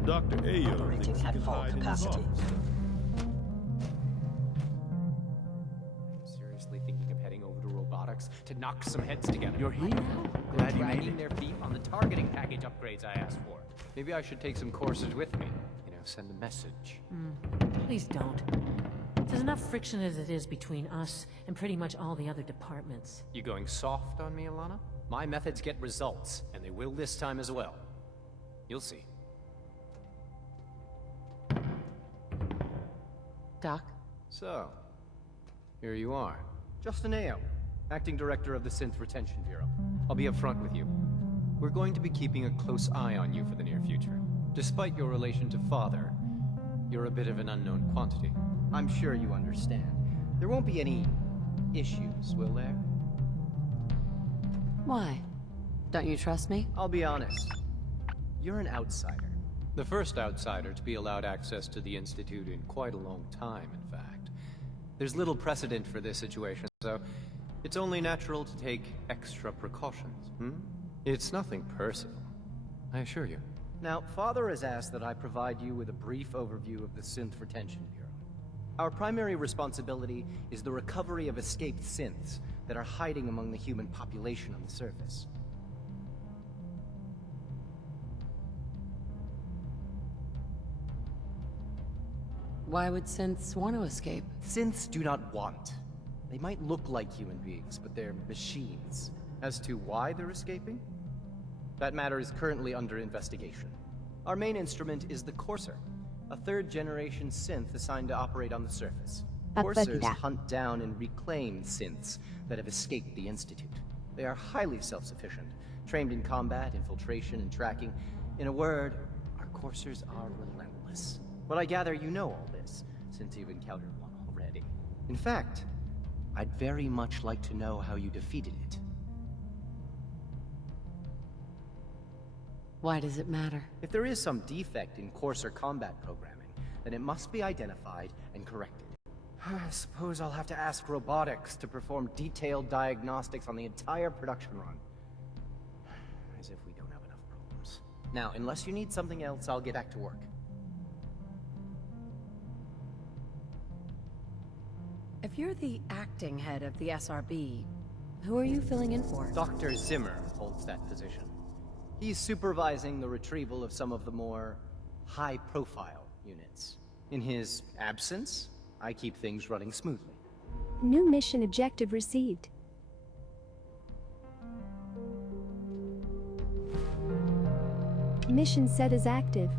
Dr. Ayo thinks he can hide in his office. Seriously thinking of heading over to robotics to knock some heads together. You're here now? Glad you made it. Their feet on the targeting package upgrades I asked for. Maybe I should take some courses with me. You know, send a message. Please don't. There's enough friction as it is between us and pretty much all the other departments. You going soft on me, Alana? My methods get results, and they will this time as well. You'll see. Doc? So, here you are. Justin Ayo, Acting Director of the Synth Retention Bureau. I'll be upfront with you. We're going to be keeping a close eye on you for the near future. Despite your relation to Father, you're a bit of an unknown quantity. I'm sure you understand. There won't be any issues, will there? Why? Don't you trust me? I'll be honest. You're an outsider. The first outsider to be allowed access to the Institute in quite a long time, in fact. There's little precedent for this situation, so it's only natural to take extra precautions, It's nothing personal, I assure you. Now, Father has asked that I provide you with a brief overview of the Synth Retention Bureau. Our primary responsibility is the recovery of escaped synths that are hiding among the human population on the surface. Why would synths want to escape? Synths do not want. They might look like human beings, but they're machines. As to why they're escaping? That matter is currently under investigation. Our main instrument is the Courser, a third-generation synth assigned to operate on the surface. Coursers 빡빡이다. hunt down and reclaim synths that have escaped the Institute. They are highly self-sufficient, trained in combat, infiltration, and tracking. In a word, our coursers are relentless. Well, I gather you know all this, since you've encountered one already. In fact, I'd very much like to know how you defeated it. Why does it matter? If there is some defect in courser combat programming, then it must be identified and corrected. I suppose I'll have to ask robotics to perform detailed diagnostics on the entire production run. As if we don't have enough problems. Now, unless you need something else, I'll get back to work. If you're the acting head of the SRB, who are you filling in for? Dr. Zimmer holds that position. He's supervising the retrieval of some of the more high-profile units. In his absence, I keep things running smoothly. New mission objective received. Mission set as active.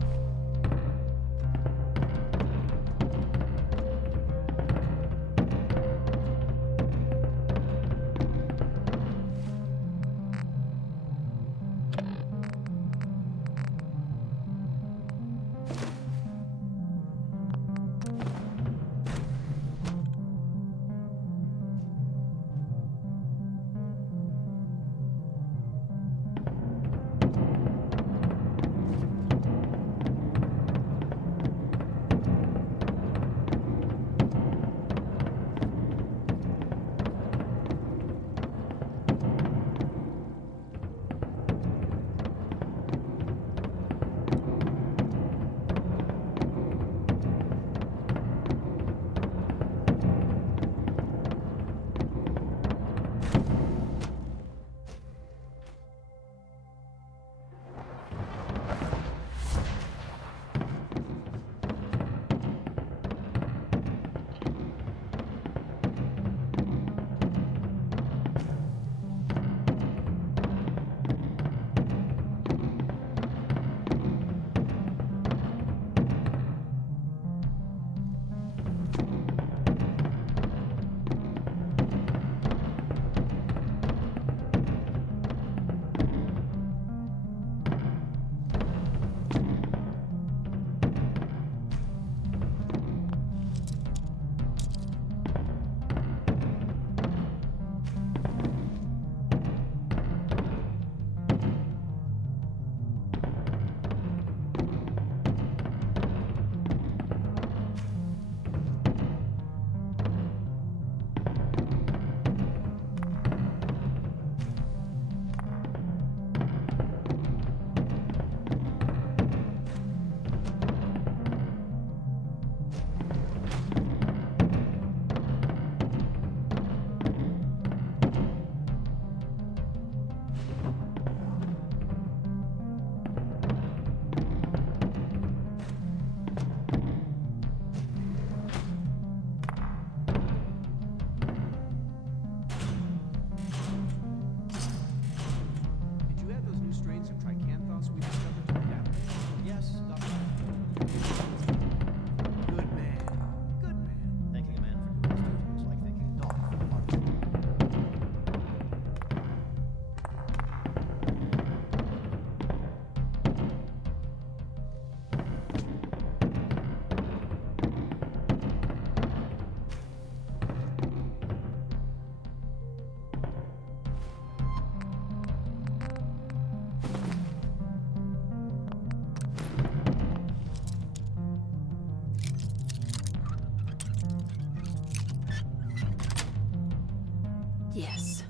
Yes.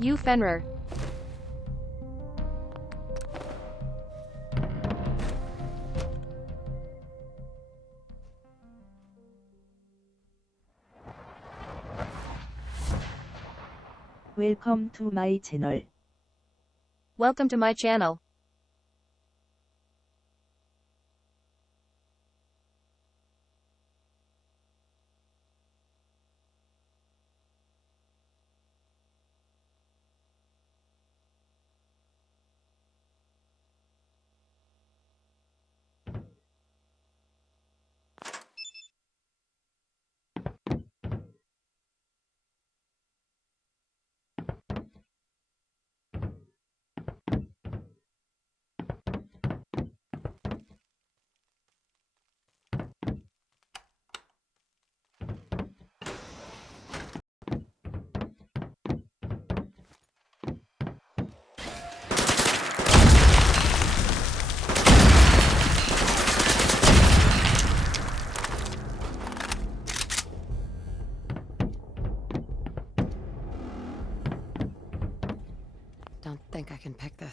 You Fenrir. Welcome to my channel. Welcome to my channel.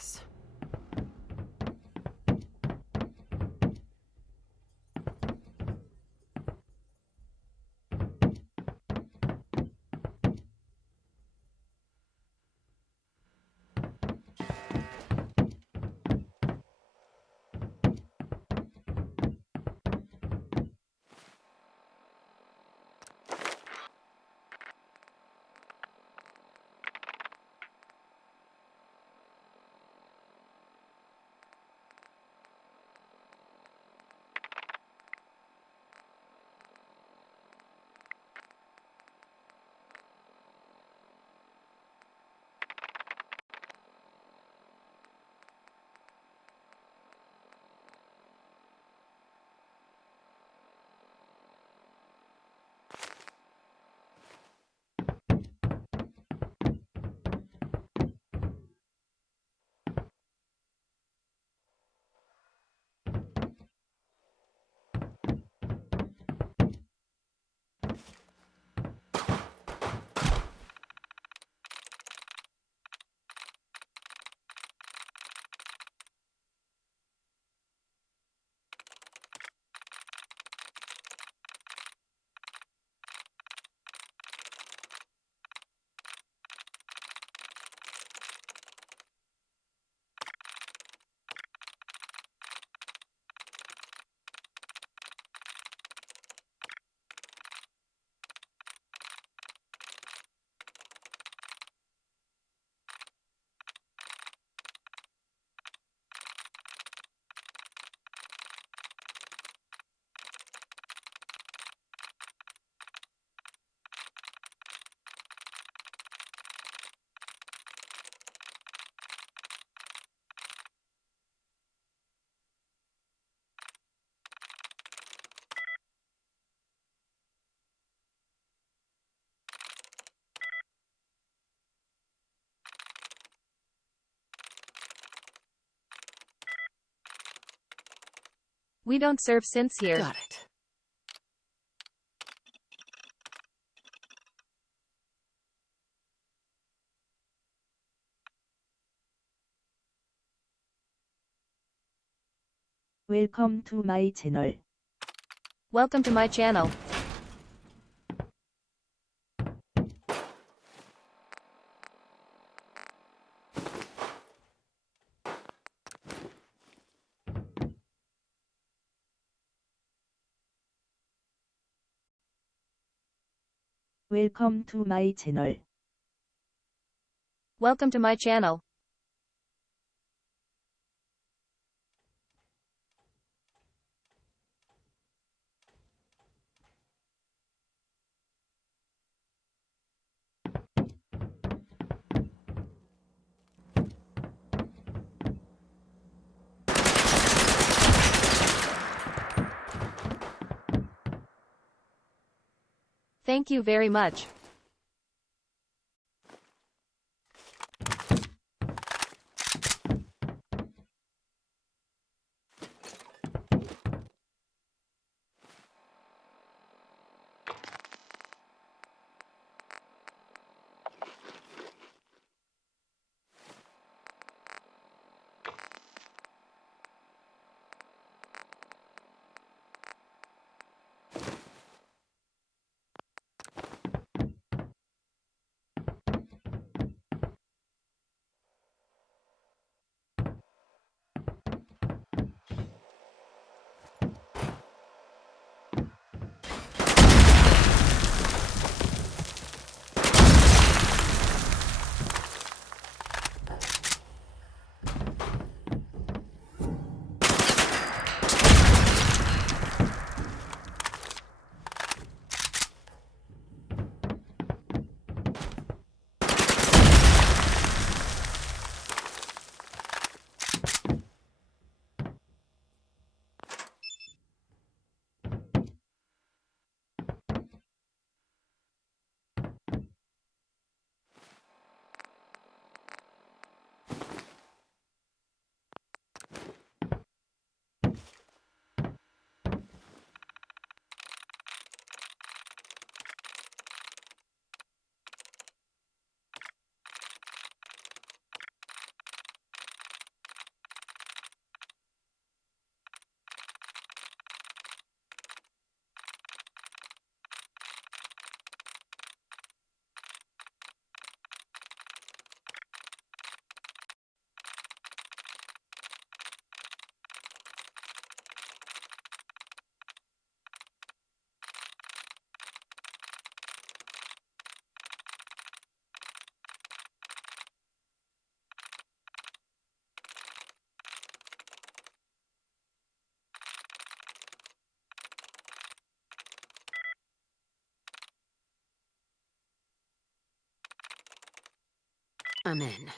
this. We don't serve synths here. Got it. Welcome to my channel. Welcome to my channel. Welcome to my channel. Welcome to my channel. Thank you very much. I'm in.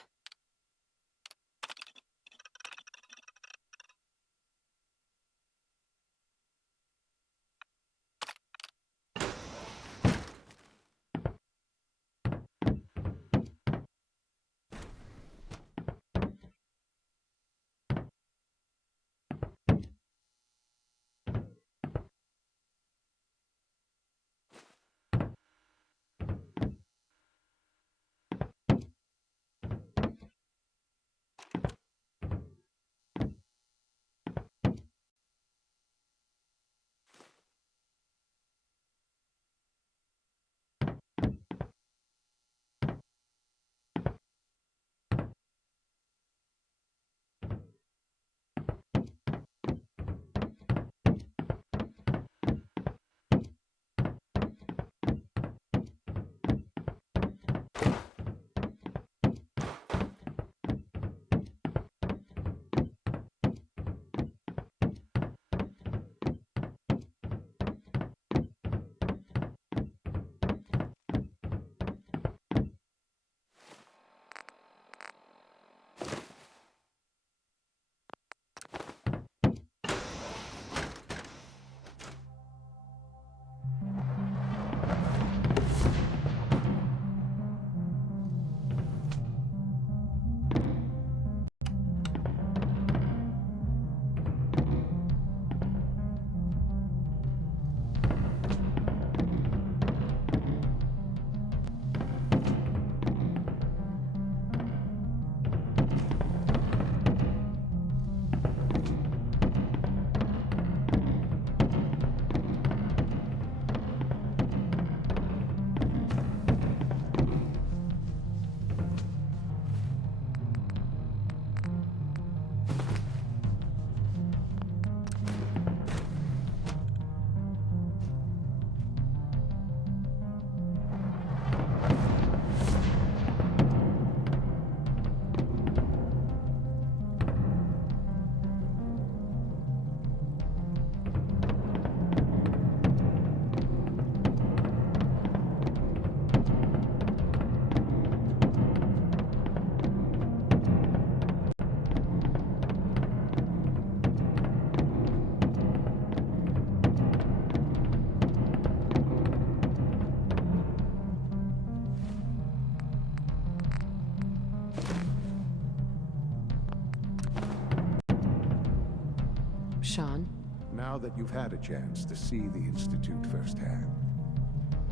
Sean? Now that you've had a chance to see the Institute firsthand,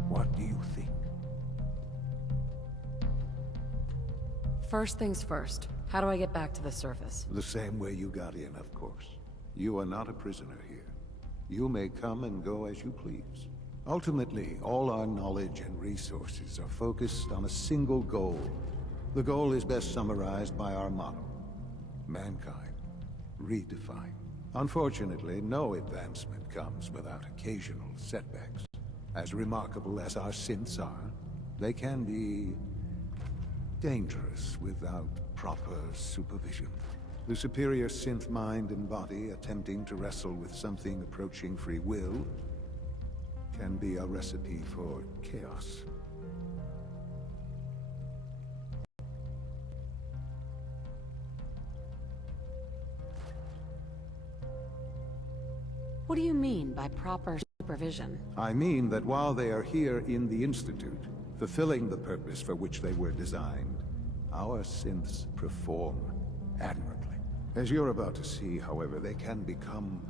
what do you think? First things first. How do I get back to the surface? The same way you got in, of course. You are not a prisoner here. You may come and go as you please. Ultimately, all our knowledge and resources are focused on a single goal. The goal is best summarized by our motto: mankind, redefined. Unfortunately, no advancement comes without occasional setbacks. As remarkable as our synths are, they can be dangerous without proper supervision. The superior synth mind and body attempting to wrestle with something approaching free will can be a recipe for chaos. What do you mean by proper supervision? I mean that while they are here in the Institute, fulfilling the purpose for which they were designed, our synths perform admirably. As you're about to see, however, they can become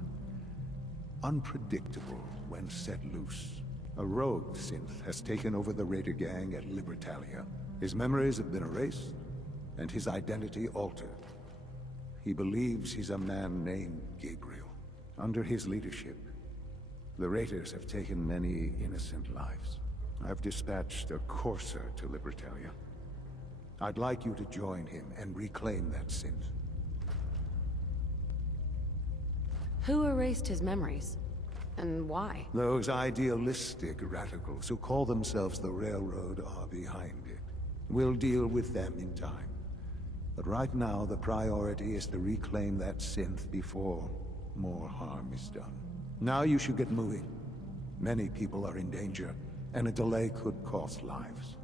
unpredictable when set loose. A rogue synth has taken over the Raider gang at Libertalia. His memories have been erased, and his identity altered. He believes he's a man named Gabriel. Under his leadership, the Raiders have taken many innocent lives. I've dispatched a courser to Libertalia. I'd like you to join him and reclaim that synth. Who erased his memories? And why? Those idealistic radicals who call themselves the Railroad are behind it. We'll deal with them in time. But right now, the priority is to reclaim that synth before more harm is done. Now you should get moving. Many people are in danger, and a delay could cost lives.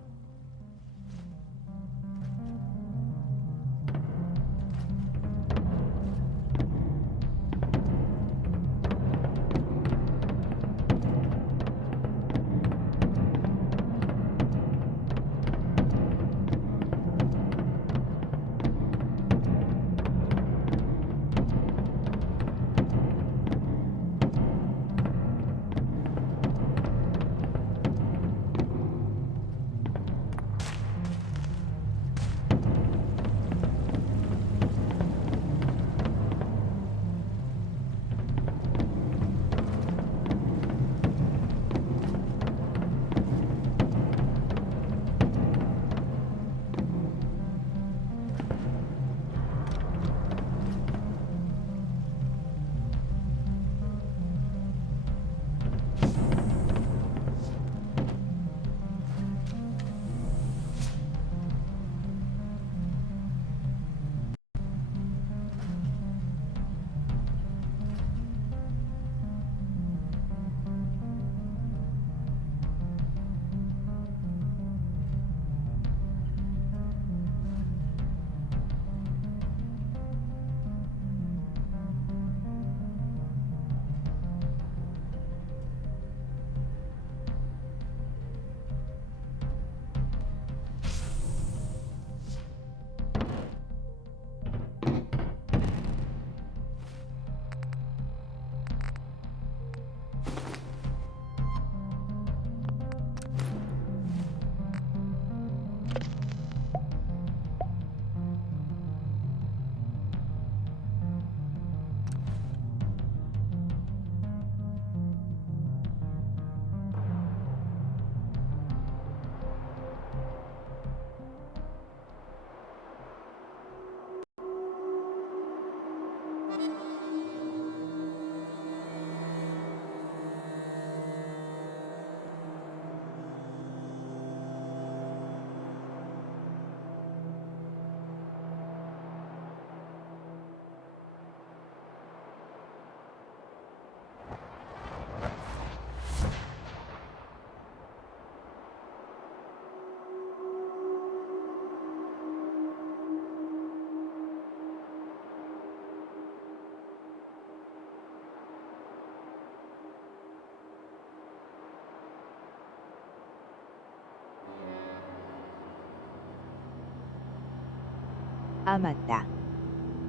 아 맞다.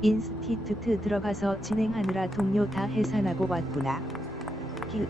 인스티튜트 들어가서 진행하느라 동료 다 해산하고 왔구나. 길.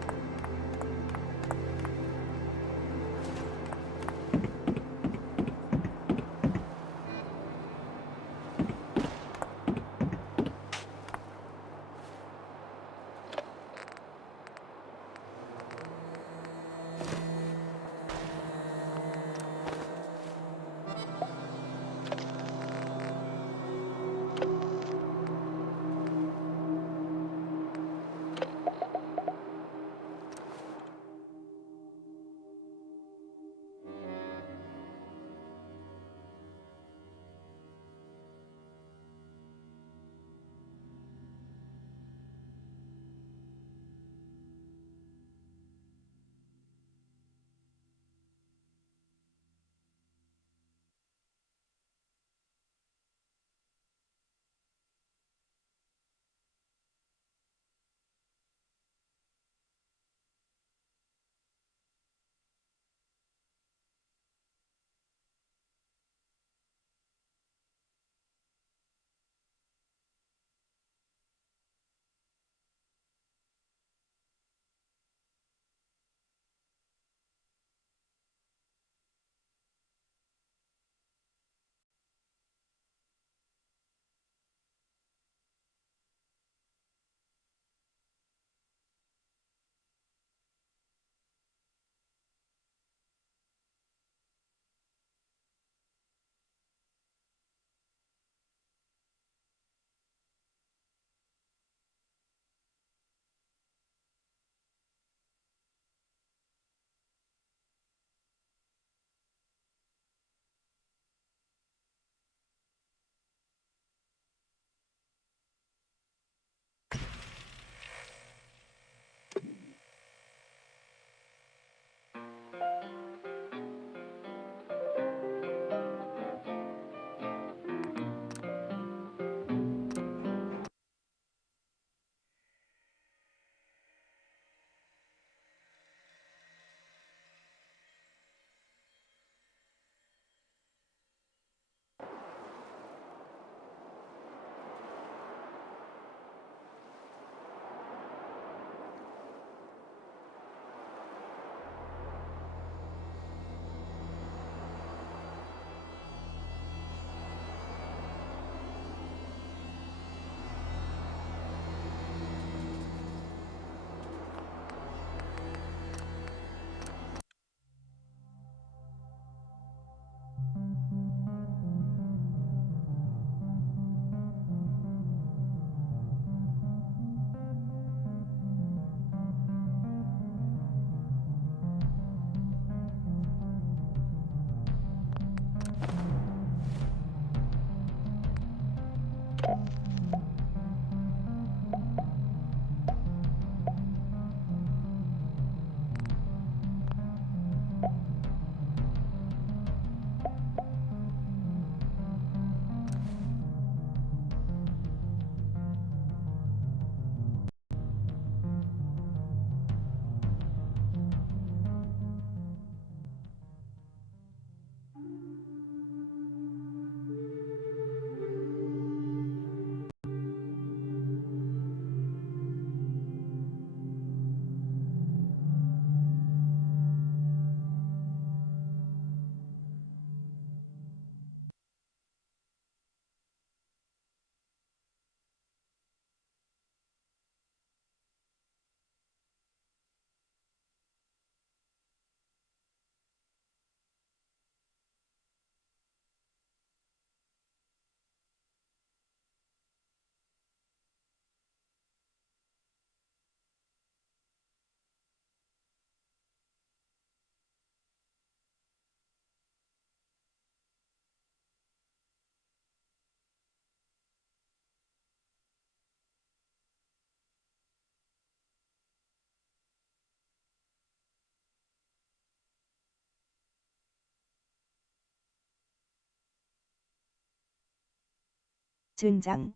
젠장.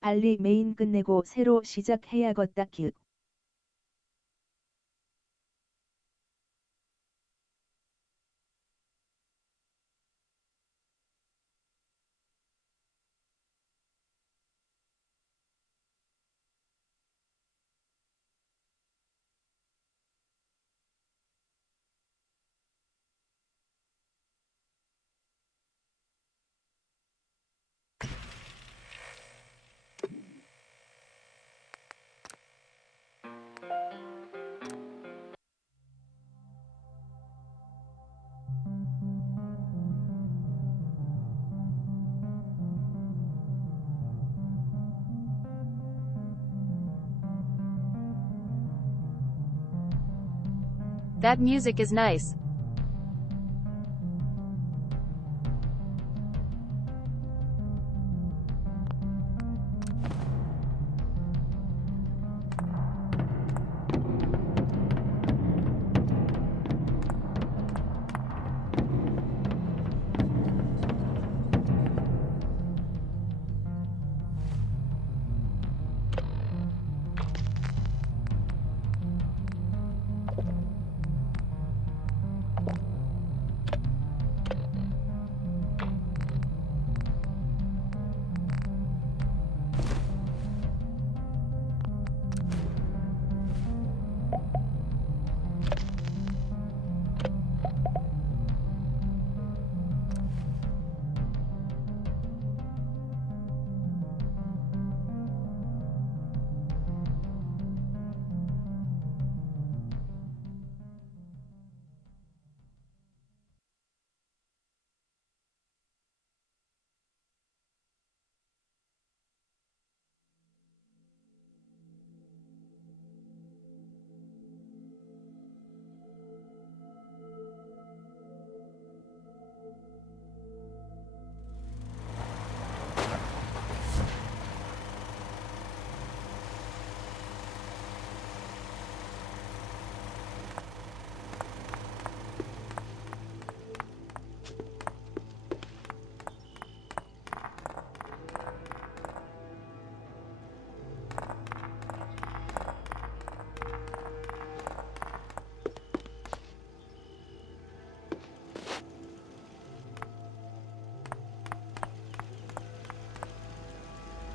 빨리 메인 끝내고 새로 시작해야겠다. 길. That music is nice.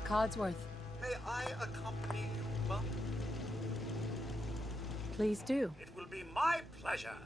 Codsworth, May I accompany you, Mum? please do. It will be my pleasure.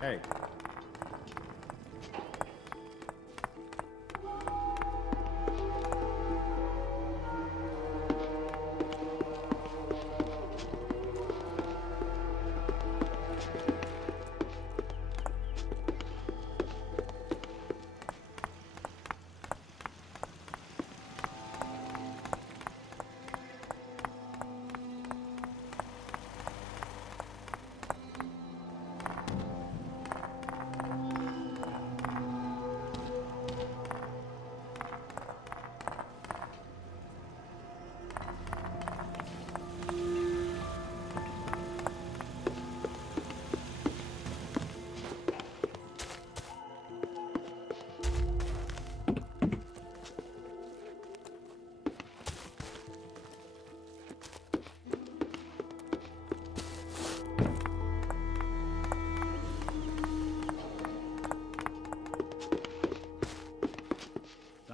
Hey.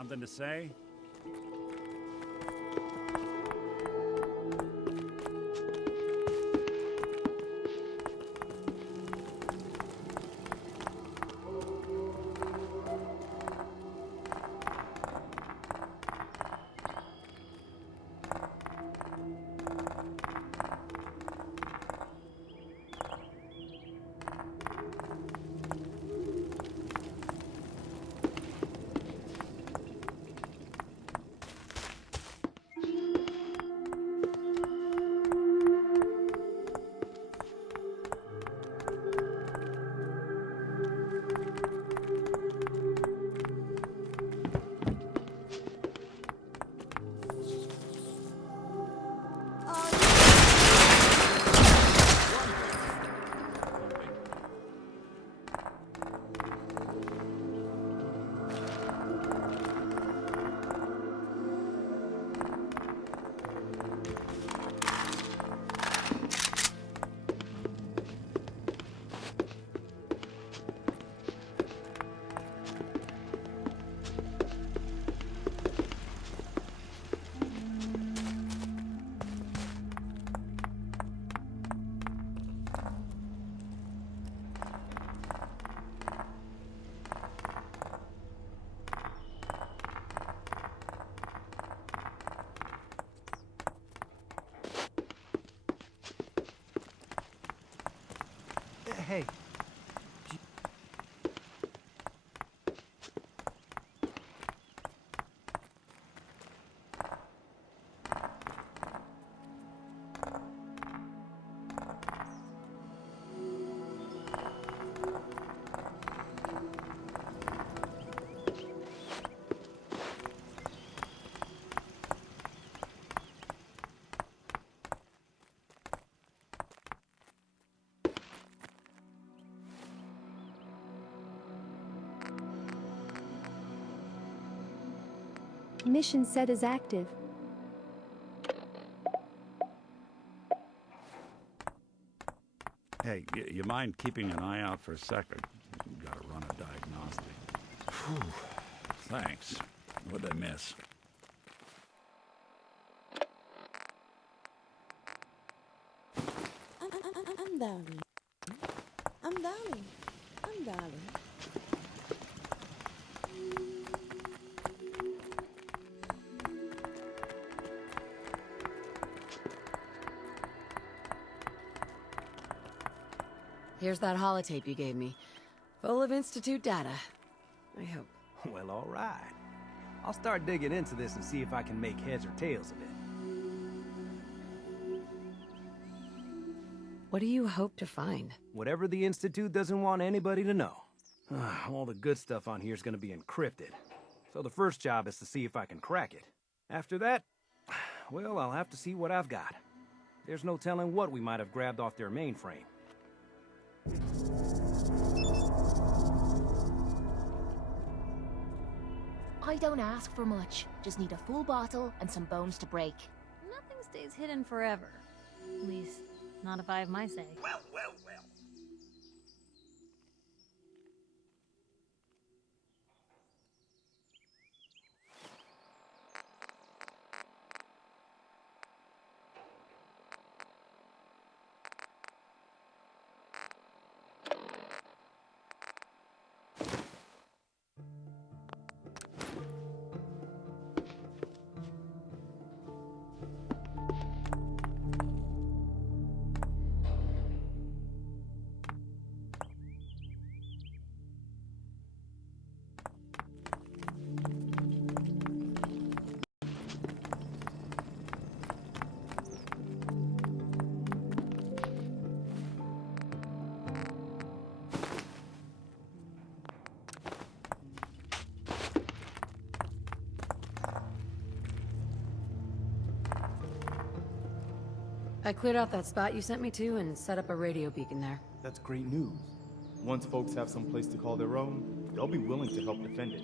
Something to say? Hey. Mission set is active. Hey, you mind keeping an eye out for a second? Gotta run a diagnostic. Whew. Thanks. What'd I miss? I'm darling. I'm darling. I'm darling. Here's that holotape you gave me. Full of Institute data. I hope. Well, all right. I'll start digging into this and see if I can make heads or tails of it. What do you hope to find? Whatever the Institute doesn't want anybody to know. All the good stuff on here is going to be encrypted. So the first job is to see if I can crack it. After that, well, I'll have to see what I've got. There's no telling what we might have grabbed off their mainframe. I don't ask for much. Just need a full bottle and some bones to break. Nothing stays hidden forever. At least, not if I have my say. Well. I cleared out that spot you sent me to and set up a radio beacon there. That's great news. Once folks have some place to call their own, they'll be willing to help defend it.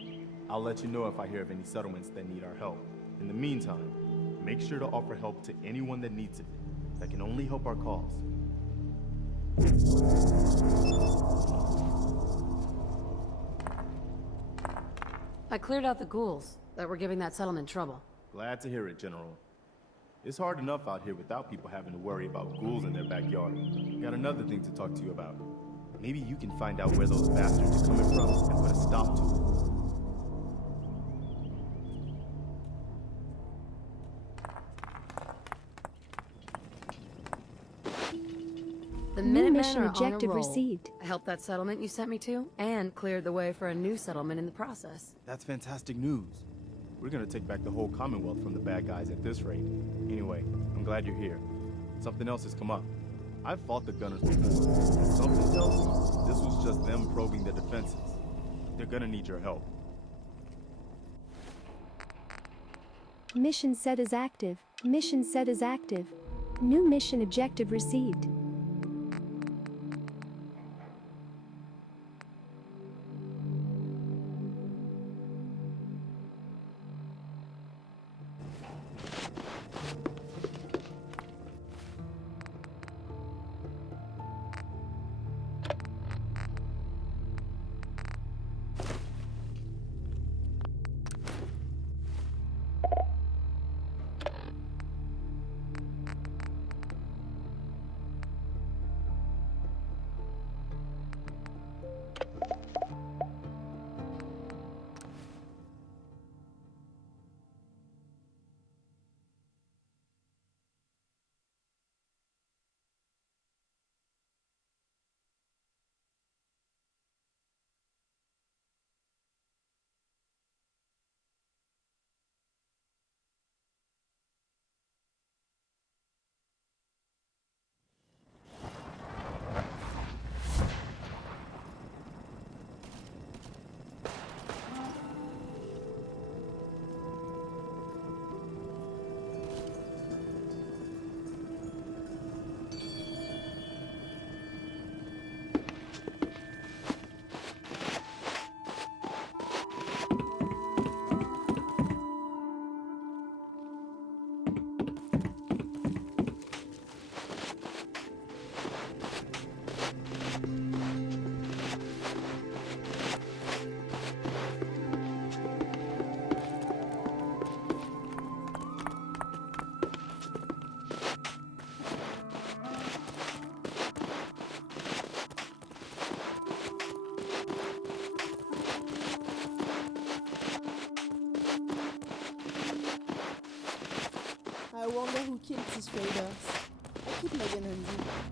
I'll let you know if I hear of any settlements that need our help. In the meantime, make sure to offer help to anyone that needs it. That can only help our cause. I cleared out the ghouls that were giving that settlement trouble. Glad to hear it, General. It's hard enough out here without people having to worry about ghouls in their backyard. Got another thing to talk to you about. Maybe you can find out where those bastards are coming from and put a stop to it. The New Minutemen mission are on a objective roll. received. I helped that settlement you sent me to, and cleared the way for a new settlement in the process. That's fantastic news. We're gonna take back the whole Commonwealth from the bad guys at this rate. Anyway, I'm glad you're here. Something else has come up. I've fought the Gunners before, and something tells me this was just them probing their defenses. They're gonna need your help. Mission set is active. Mission set is active. New mission objective received. these raiders. I keep looking on you.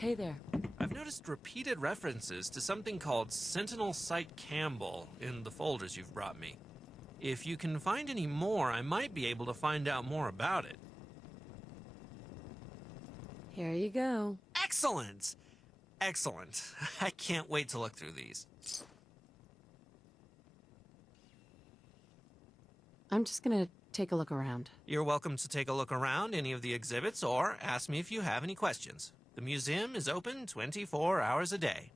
Hey there. I've noticed repeated references to something called Sentinel Site Campbell in the folders you've brought me. If you can find any more, I might be able to find out more about it. Here you go. Excellent! Excellent. I can't wait to look through these. I'm just gonna take a look around. You're welcome to take a look around any of the exhibits or ask me if you have any questions. The museum is open 24 hours a day.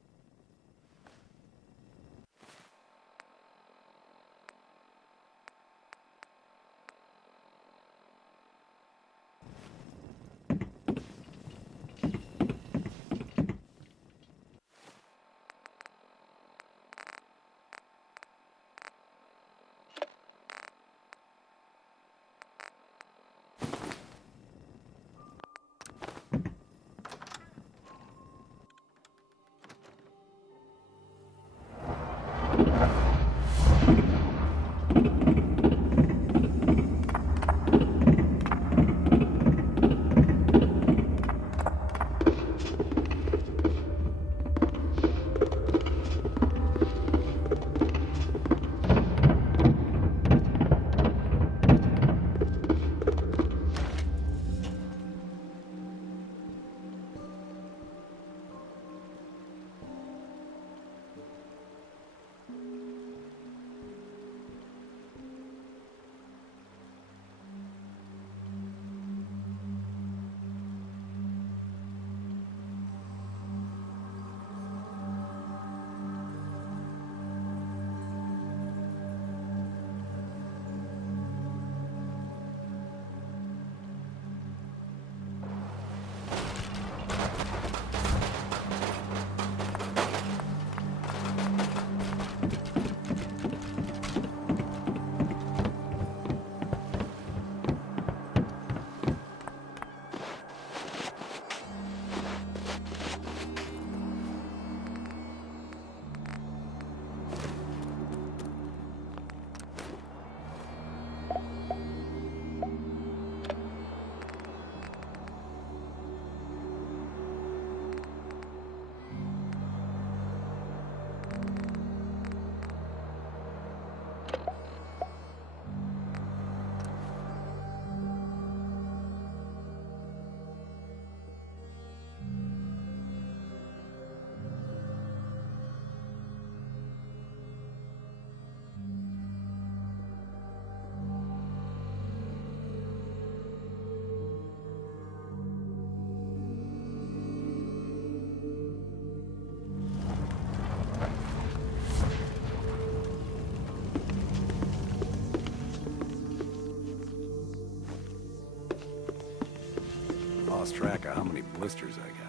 Lost track of how many blisters I got.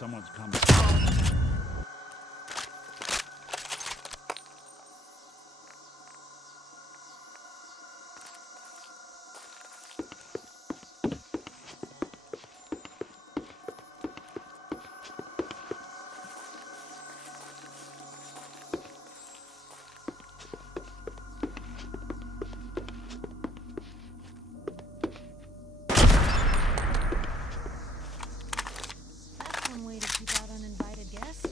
Someone's coming. That's one way to keep out uninvited guests.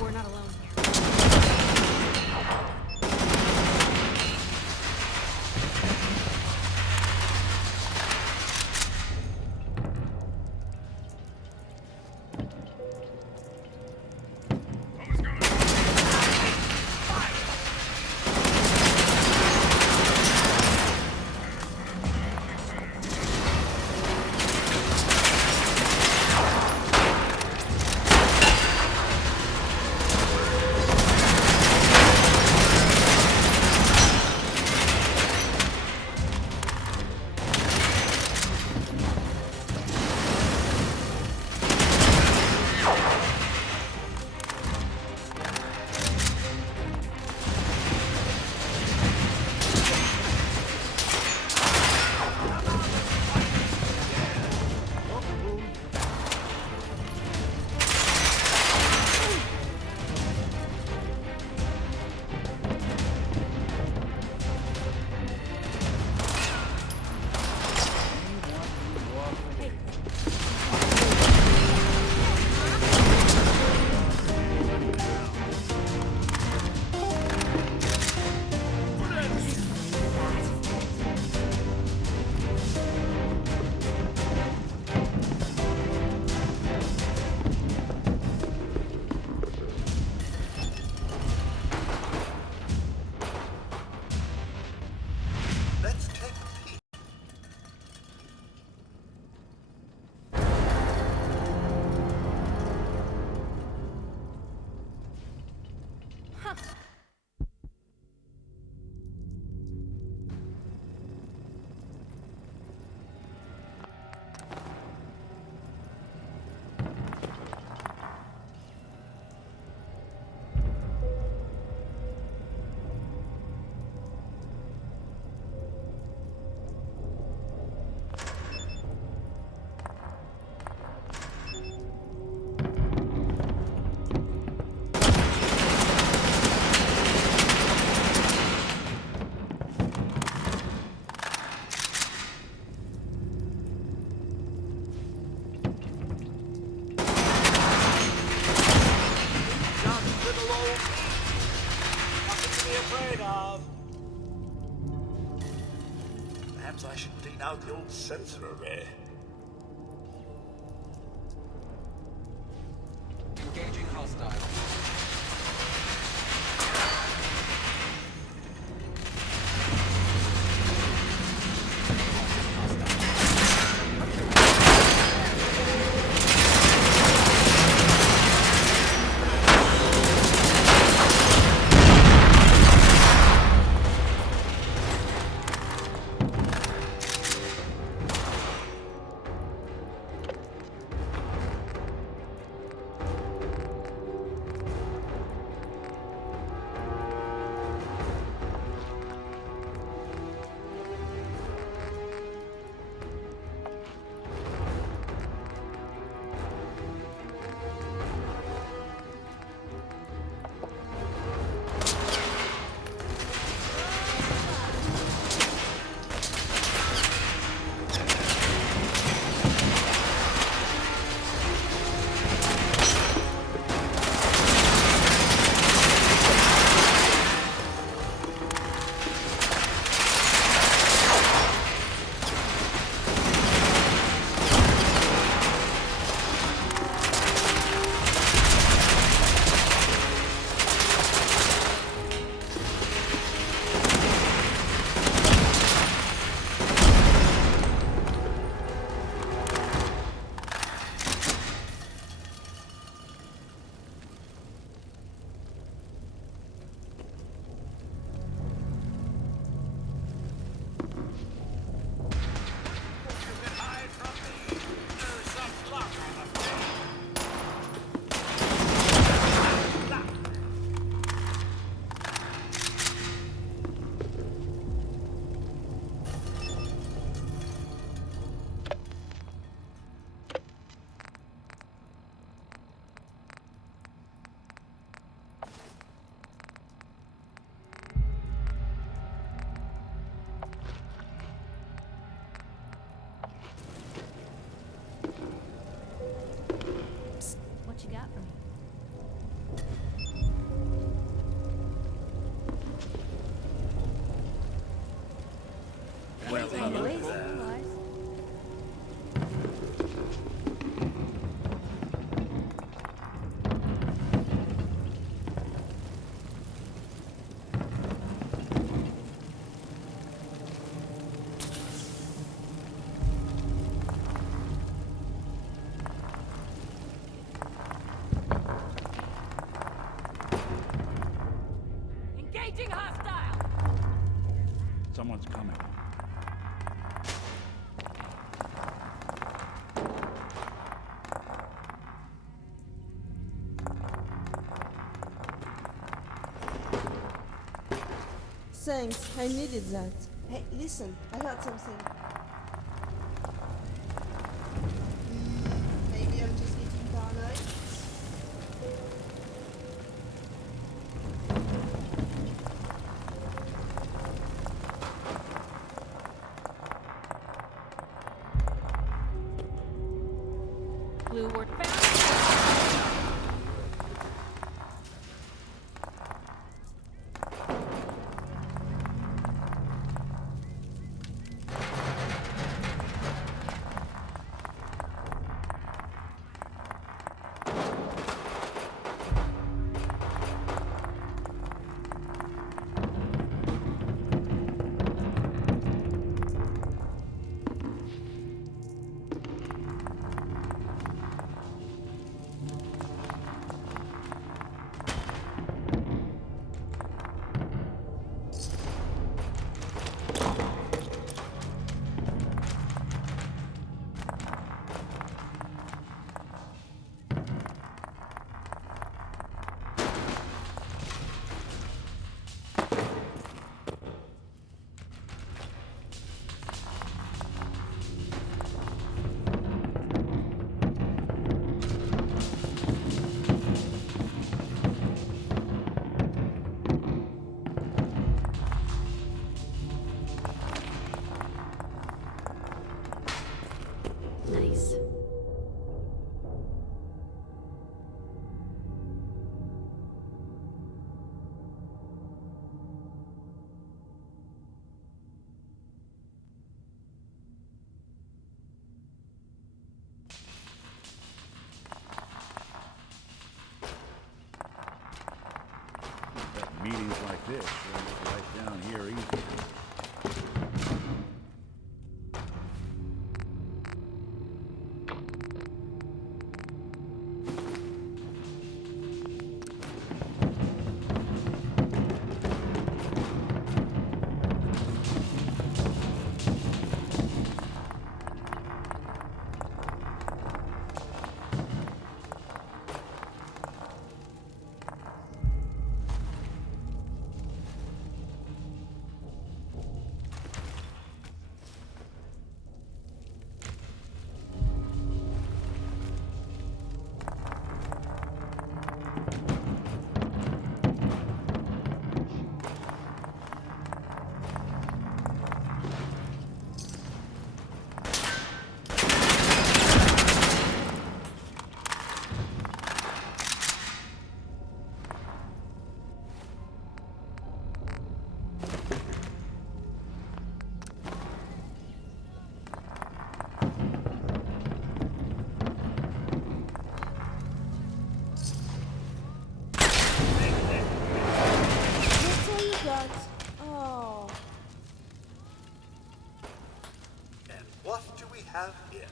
We're not alone here. Perhaps I should clean out the old sensor array. Engaging hostile. Someone's coming. Thanks, I needed that. Hey, listen, I heard something. Maybe I'm just getting paranoid. Blue word found. Nice. Meetings like this, right down here easy. Oh. And what do we have here?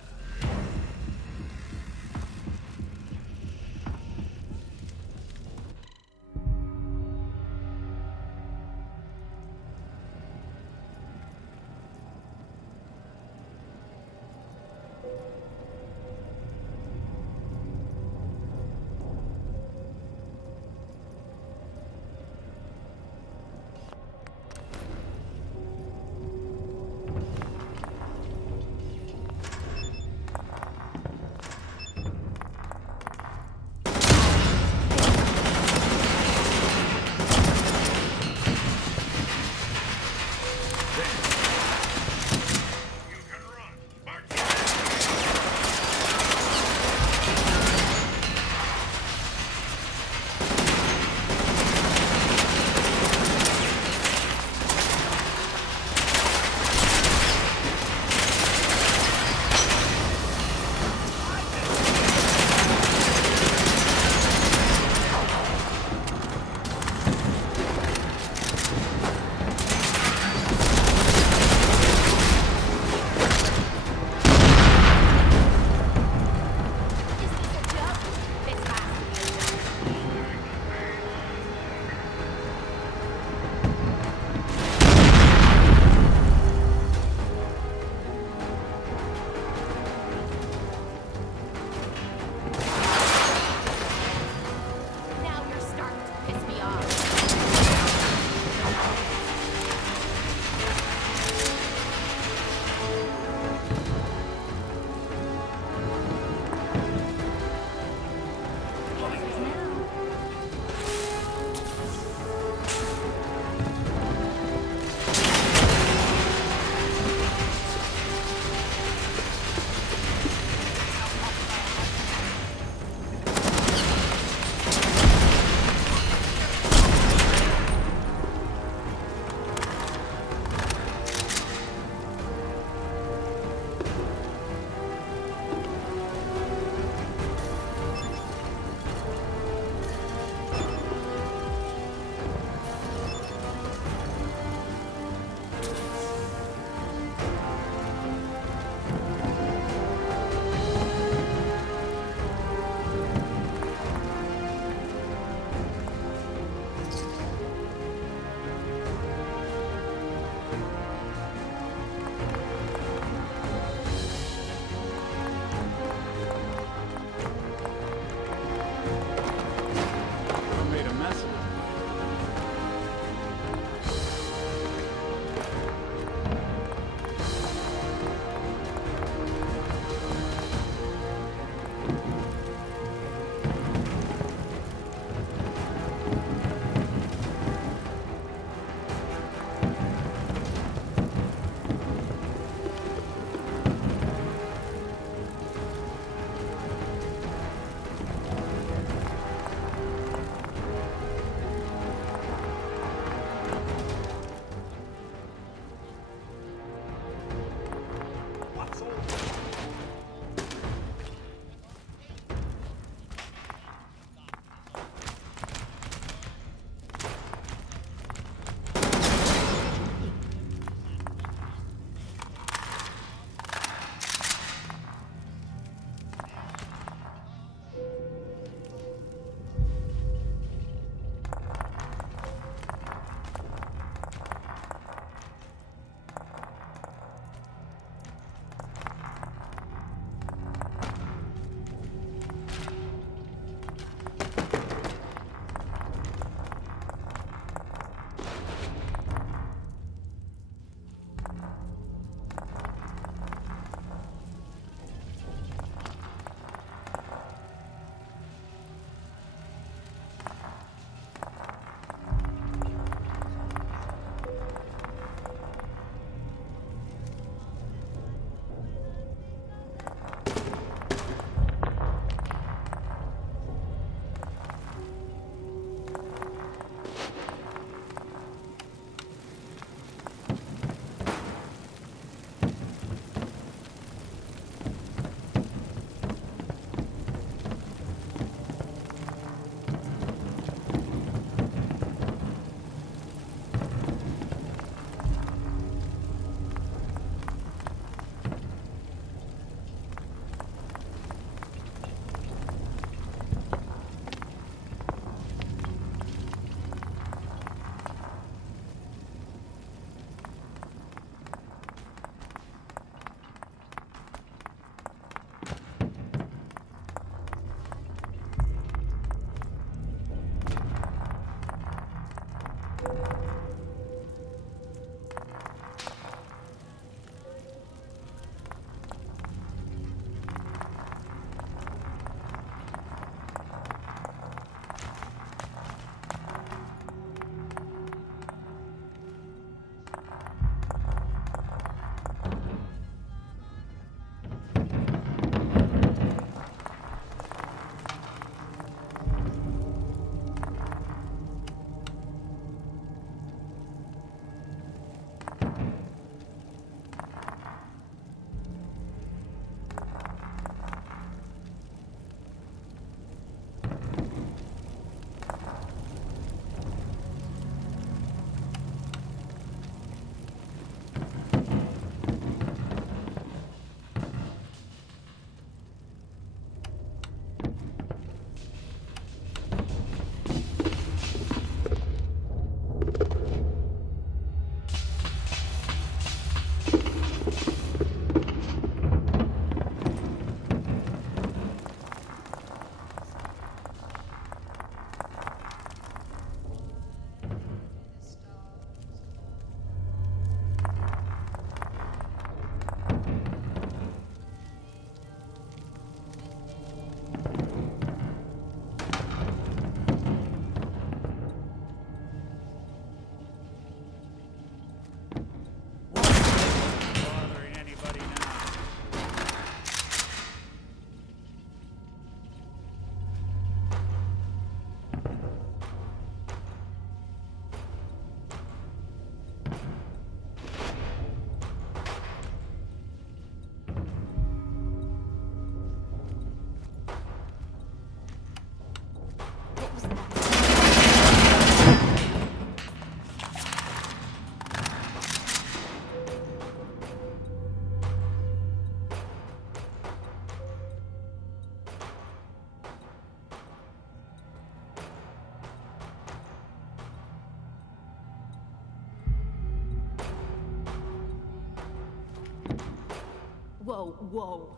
Whoa, whoa.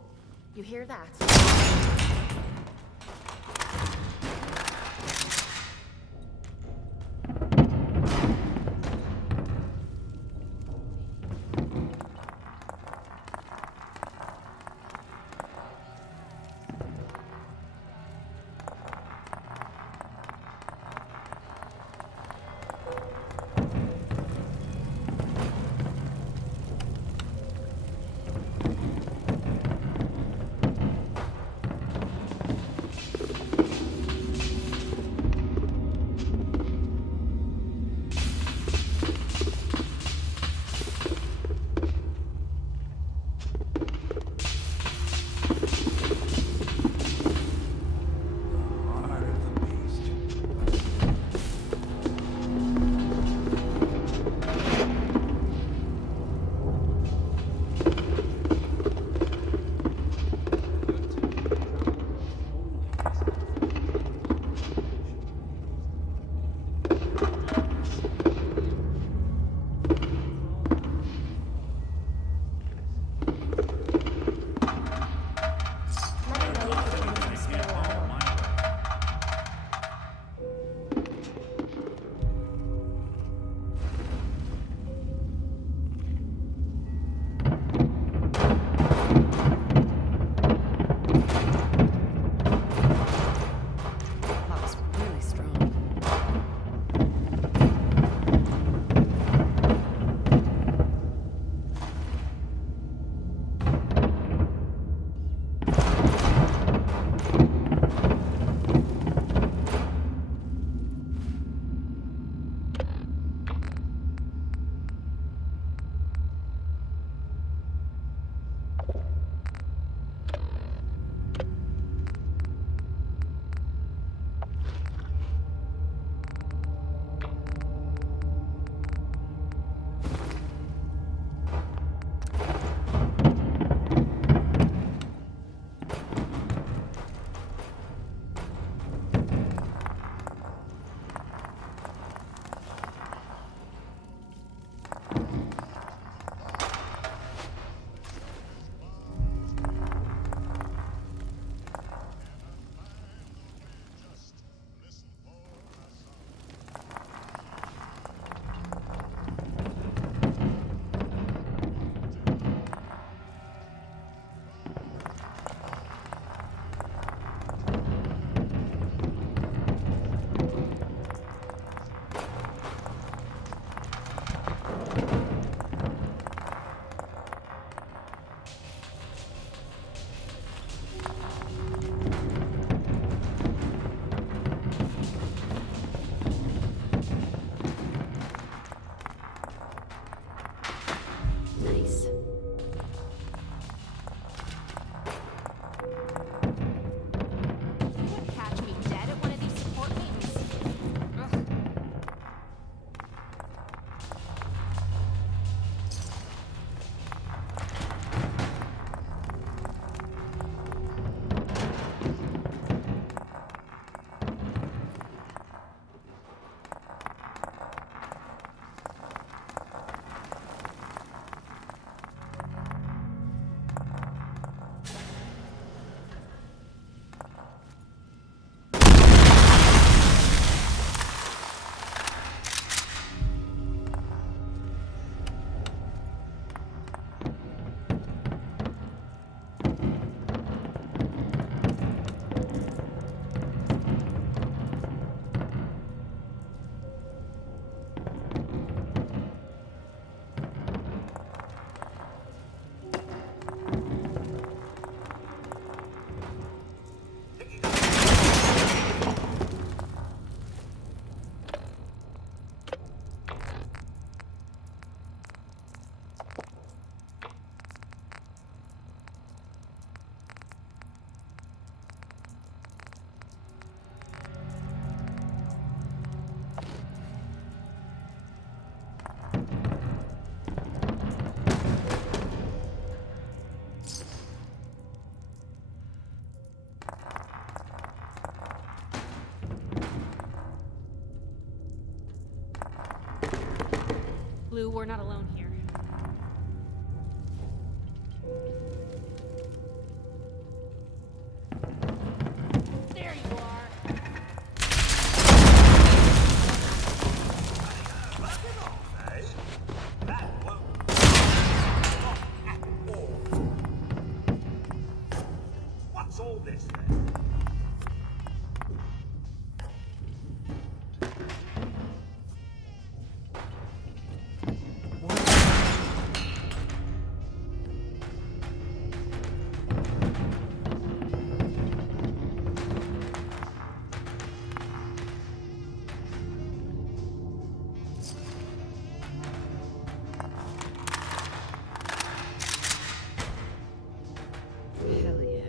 You hear that? Blue, we're not alone here. solve this then. Hell yeah.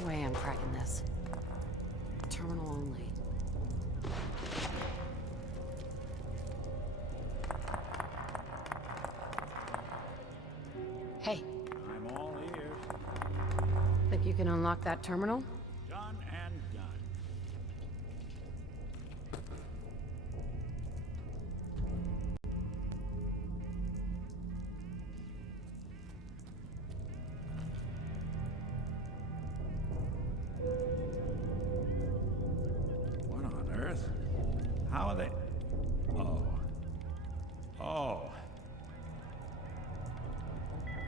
No way I'm cracking this. Terminal only. Hey. I'm all ears. Think you can unlock that terminal? Done and done. What on earth? How are they? Oh. Oh.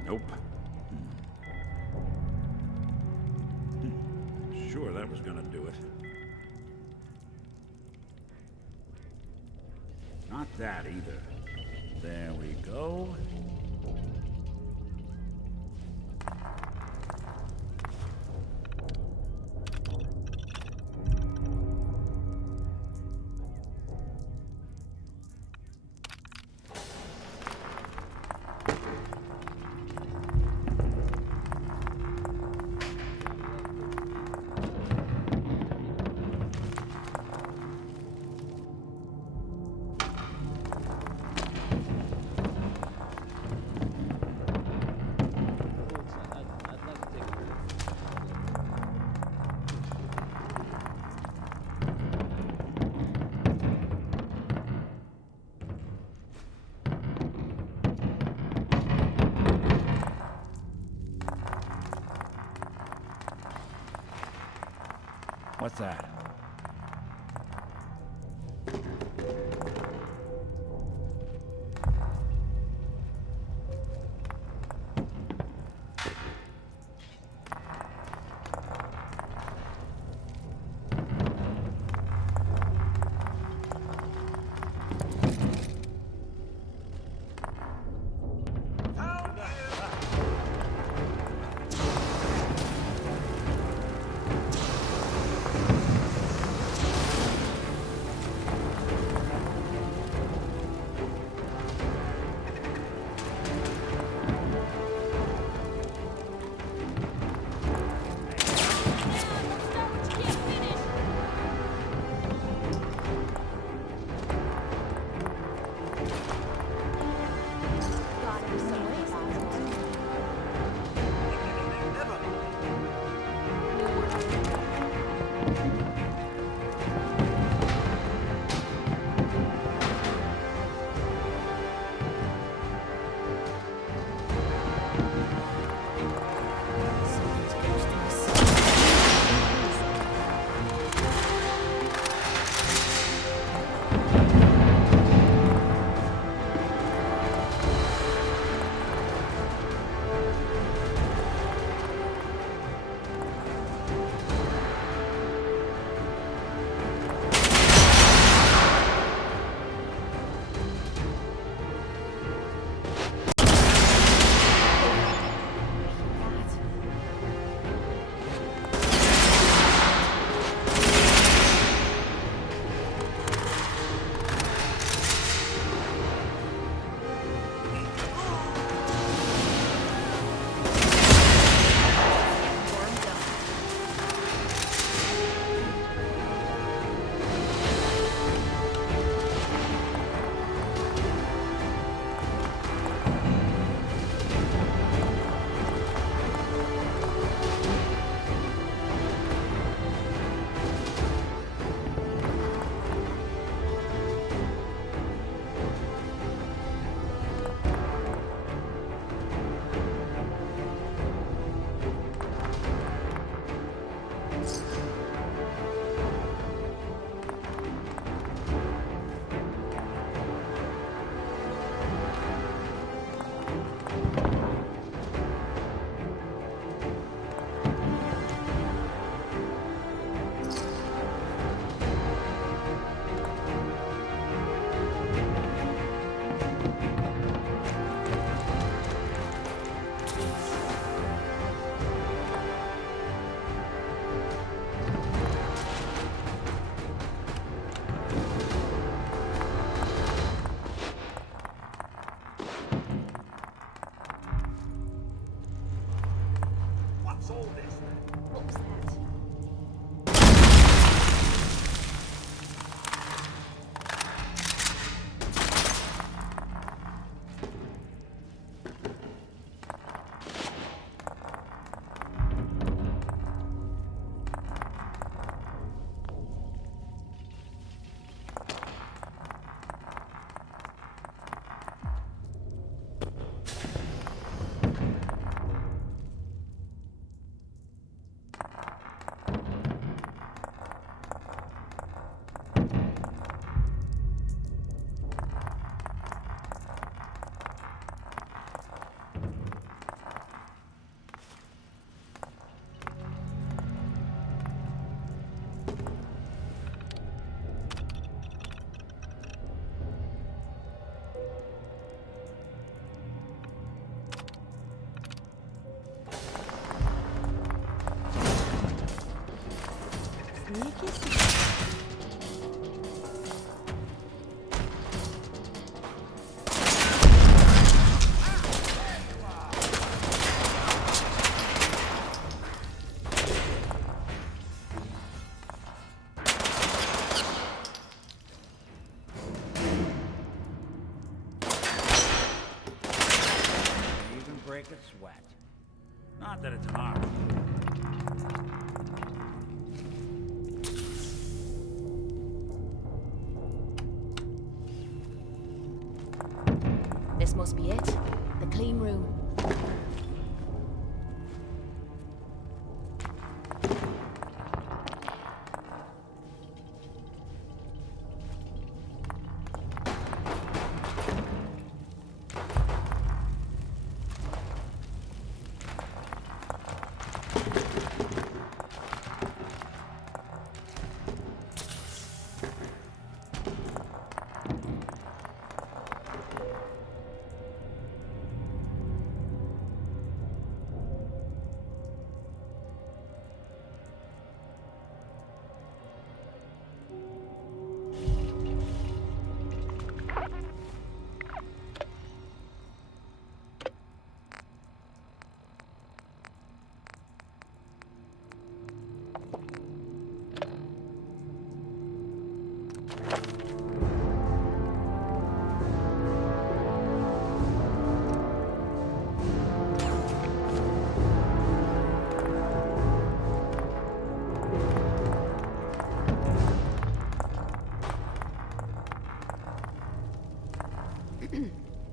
Nope. Sure, that was gonna do it. Not that either. There we go. What's that? solve this then. What was that? Break a sweat. Not that it's hard. This must be it. The clean room.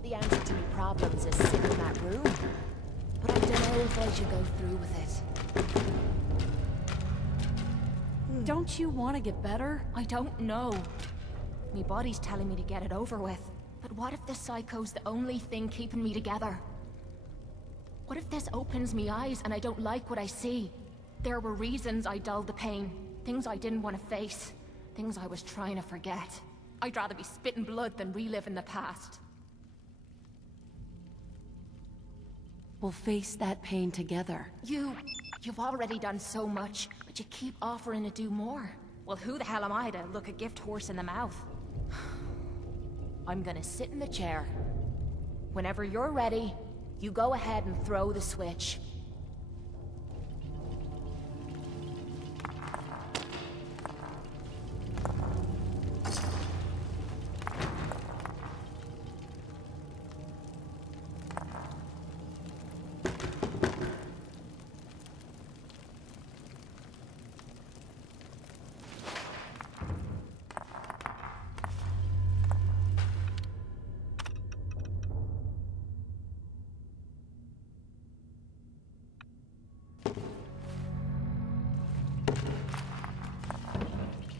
The answer to my problems is sitting in that room. But I don't know if I should go through with it. Don't you want to get better? I don't know. My body's telling me to get it over with. But what if this psycho's the only thing keeping me together? What if this opens me eyes and I don't like what I see? There were reasons I dulled the pain. Things I didn't want to face. Things I was trying to forget. I'd rather be spitting blood than reliving the past. We'll face that pain together. You've already done so much, but you keep offering to do more. Well, who the hell am I to look a gift horse in the mouth? I'm gonna sit in the chair. Whenever you're ready, you go ahead and throw the switch.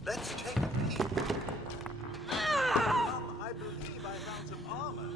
Let's take a peek. I believe I found some armor.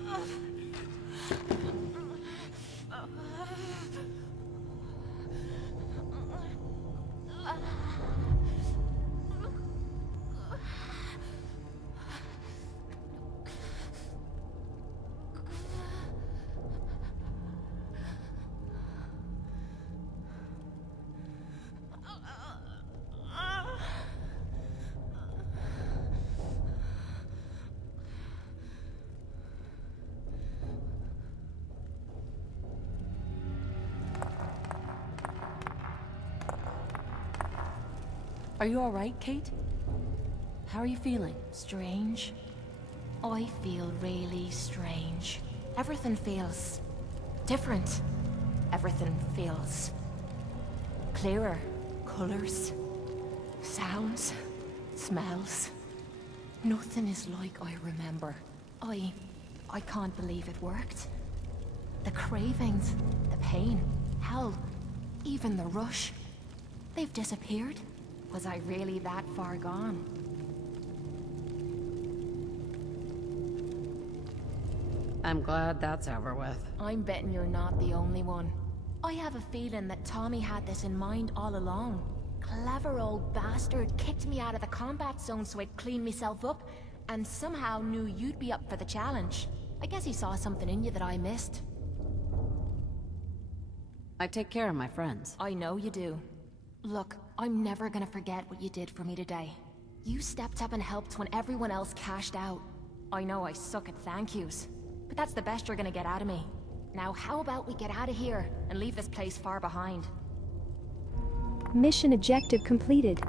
Are you alright, Kate? How are you feeling? Strange. I feel really strange. Everything feels different. Everything feels clearer. Colors, sounds, smells. Nothing is like I remember. I can't believe it worked. The cravings, the pain, hell, even the rush. They've disappeared. Was I really that far gone? I'm glad that's over with. I'm betting you're not the only one. I have a feeling that Tommy had this in mind all along. Clever old bastard kicked me out of the combat zone so I'd clean myself up, and somehow knew you'd be up for the challenge. I guess he saw something in you that I missed. I take care of my friends. I know you do. Look, I'm never gonna forget what you did for me today. You stepped up and helped when everyone else cashed out. I know I suck at thank yous, but that's the best you're gonna get out of me. Now how about we get out of here and leave this place far behind? Mission objective completed.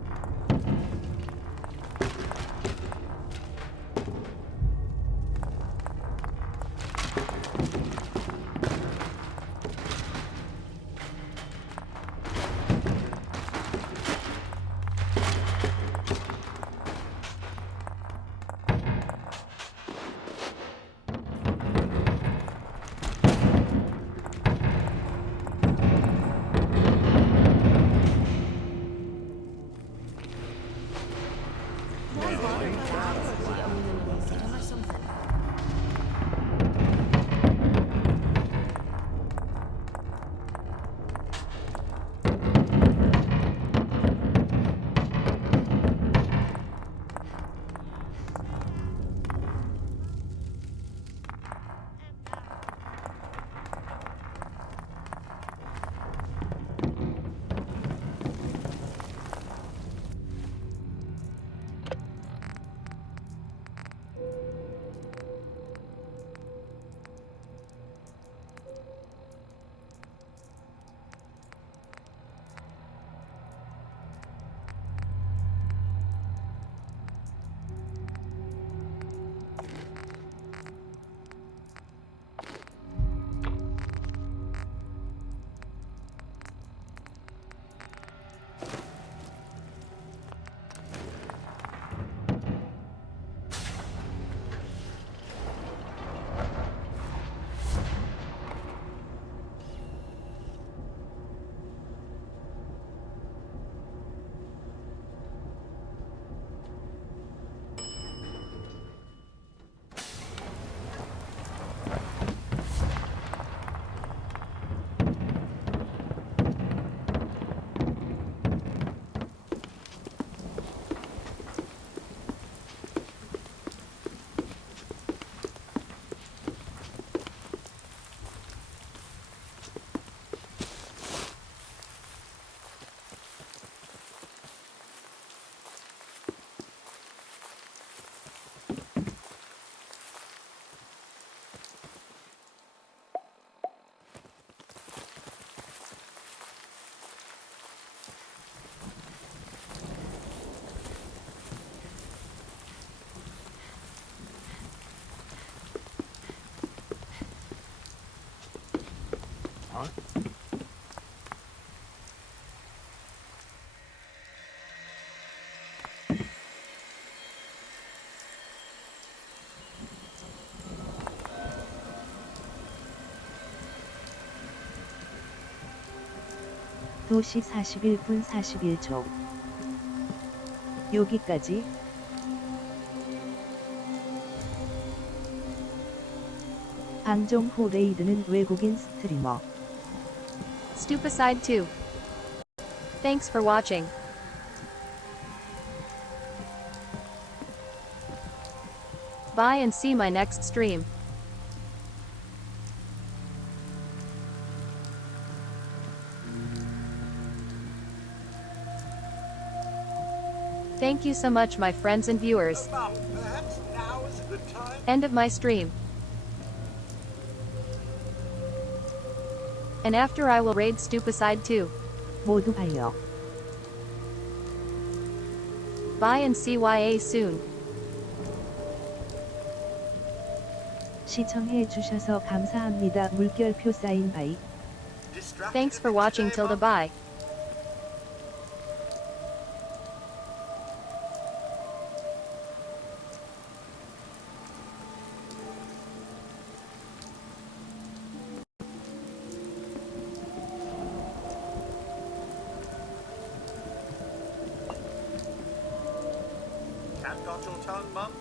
Huh? (2시 41분 41초) 여기까지. 방종 후 레이드는 외국인 스트리머. Stupicide 2. Thanks for watching. Bye and see my next stream. Thank you so much, my friends and viewers. End of my stream. And after I will raid Stupicide 2. 모두 봐요. Bye and CYA soon. 시청해 주셔서 감사합니다. 물결표 사인 바이. Thanks for watching Tilda bye. cat got your tongue, Mum?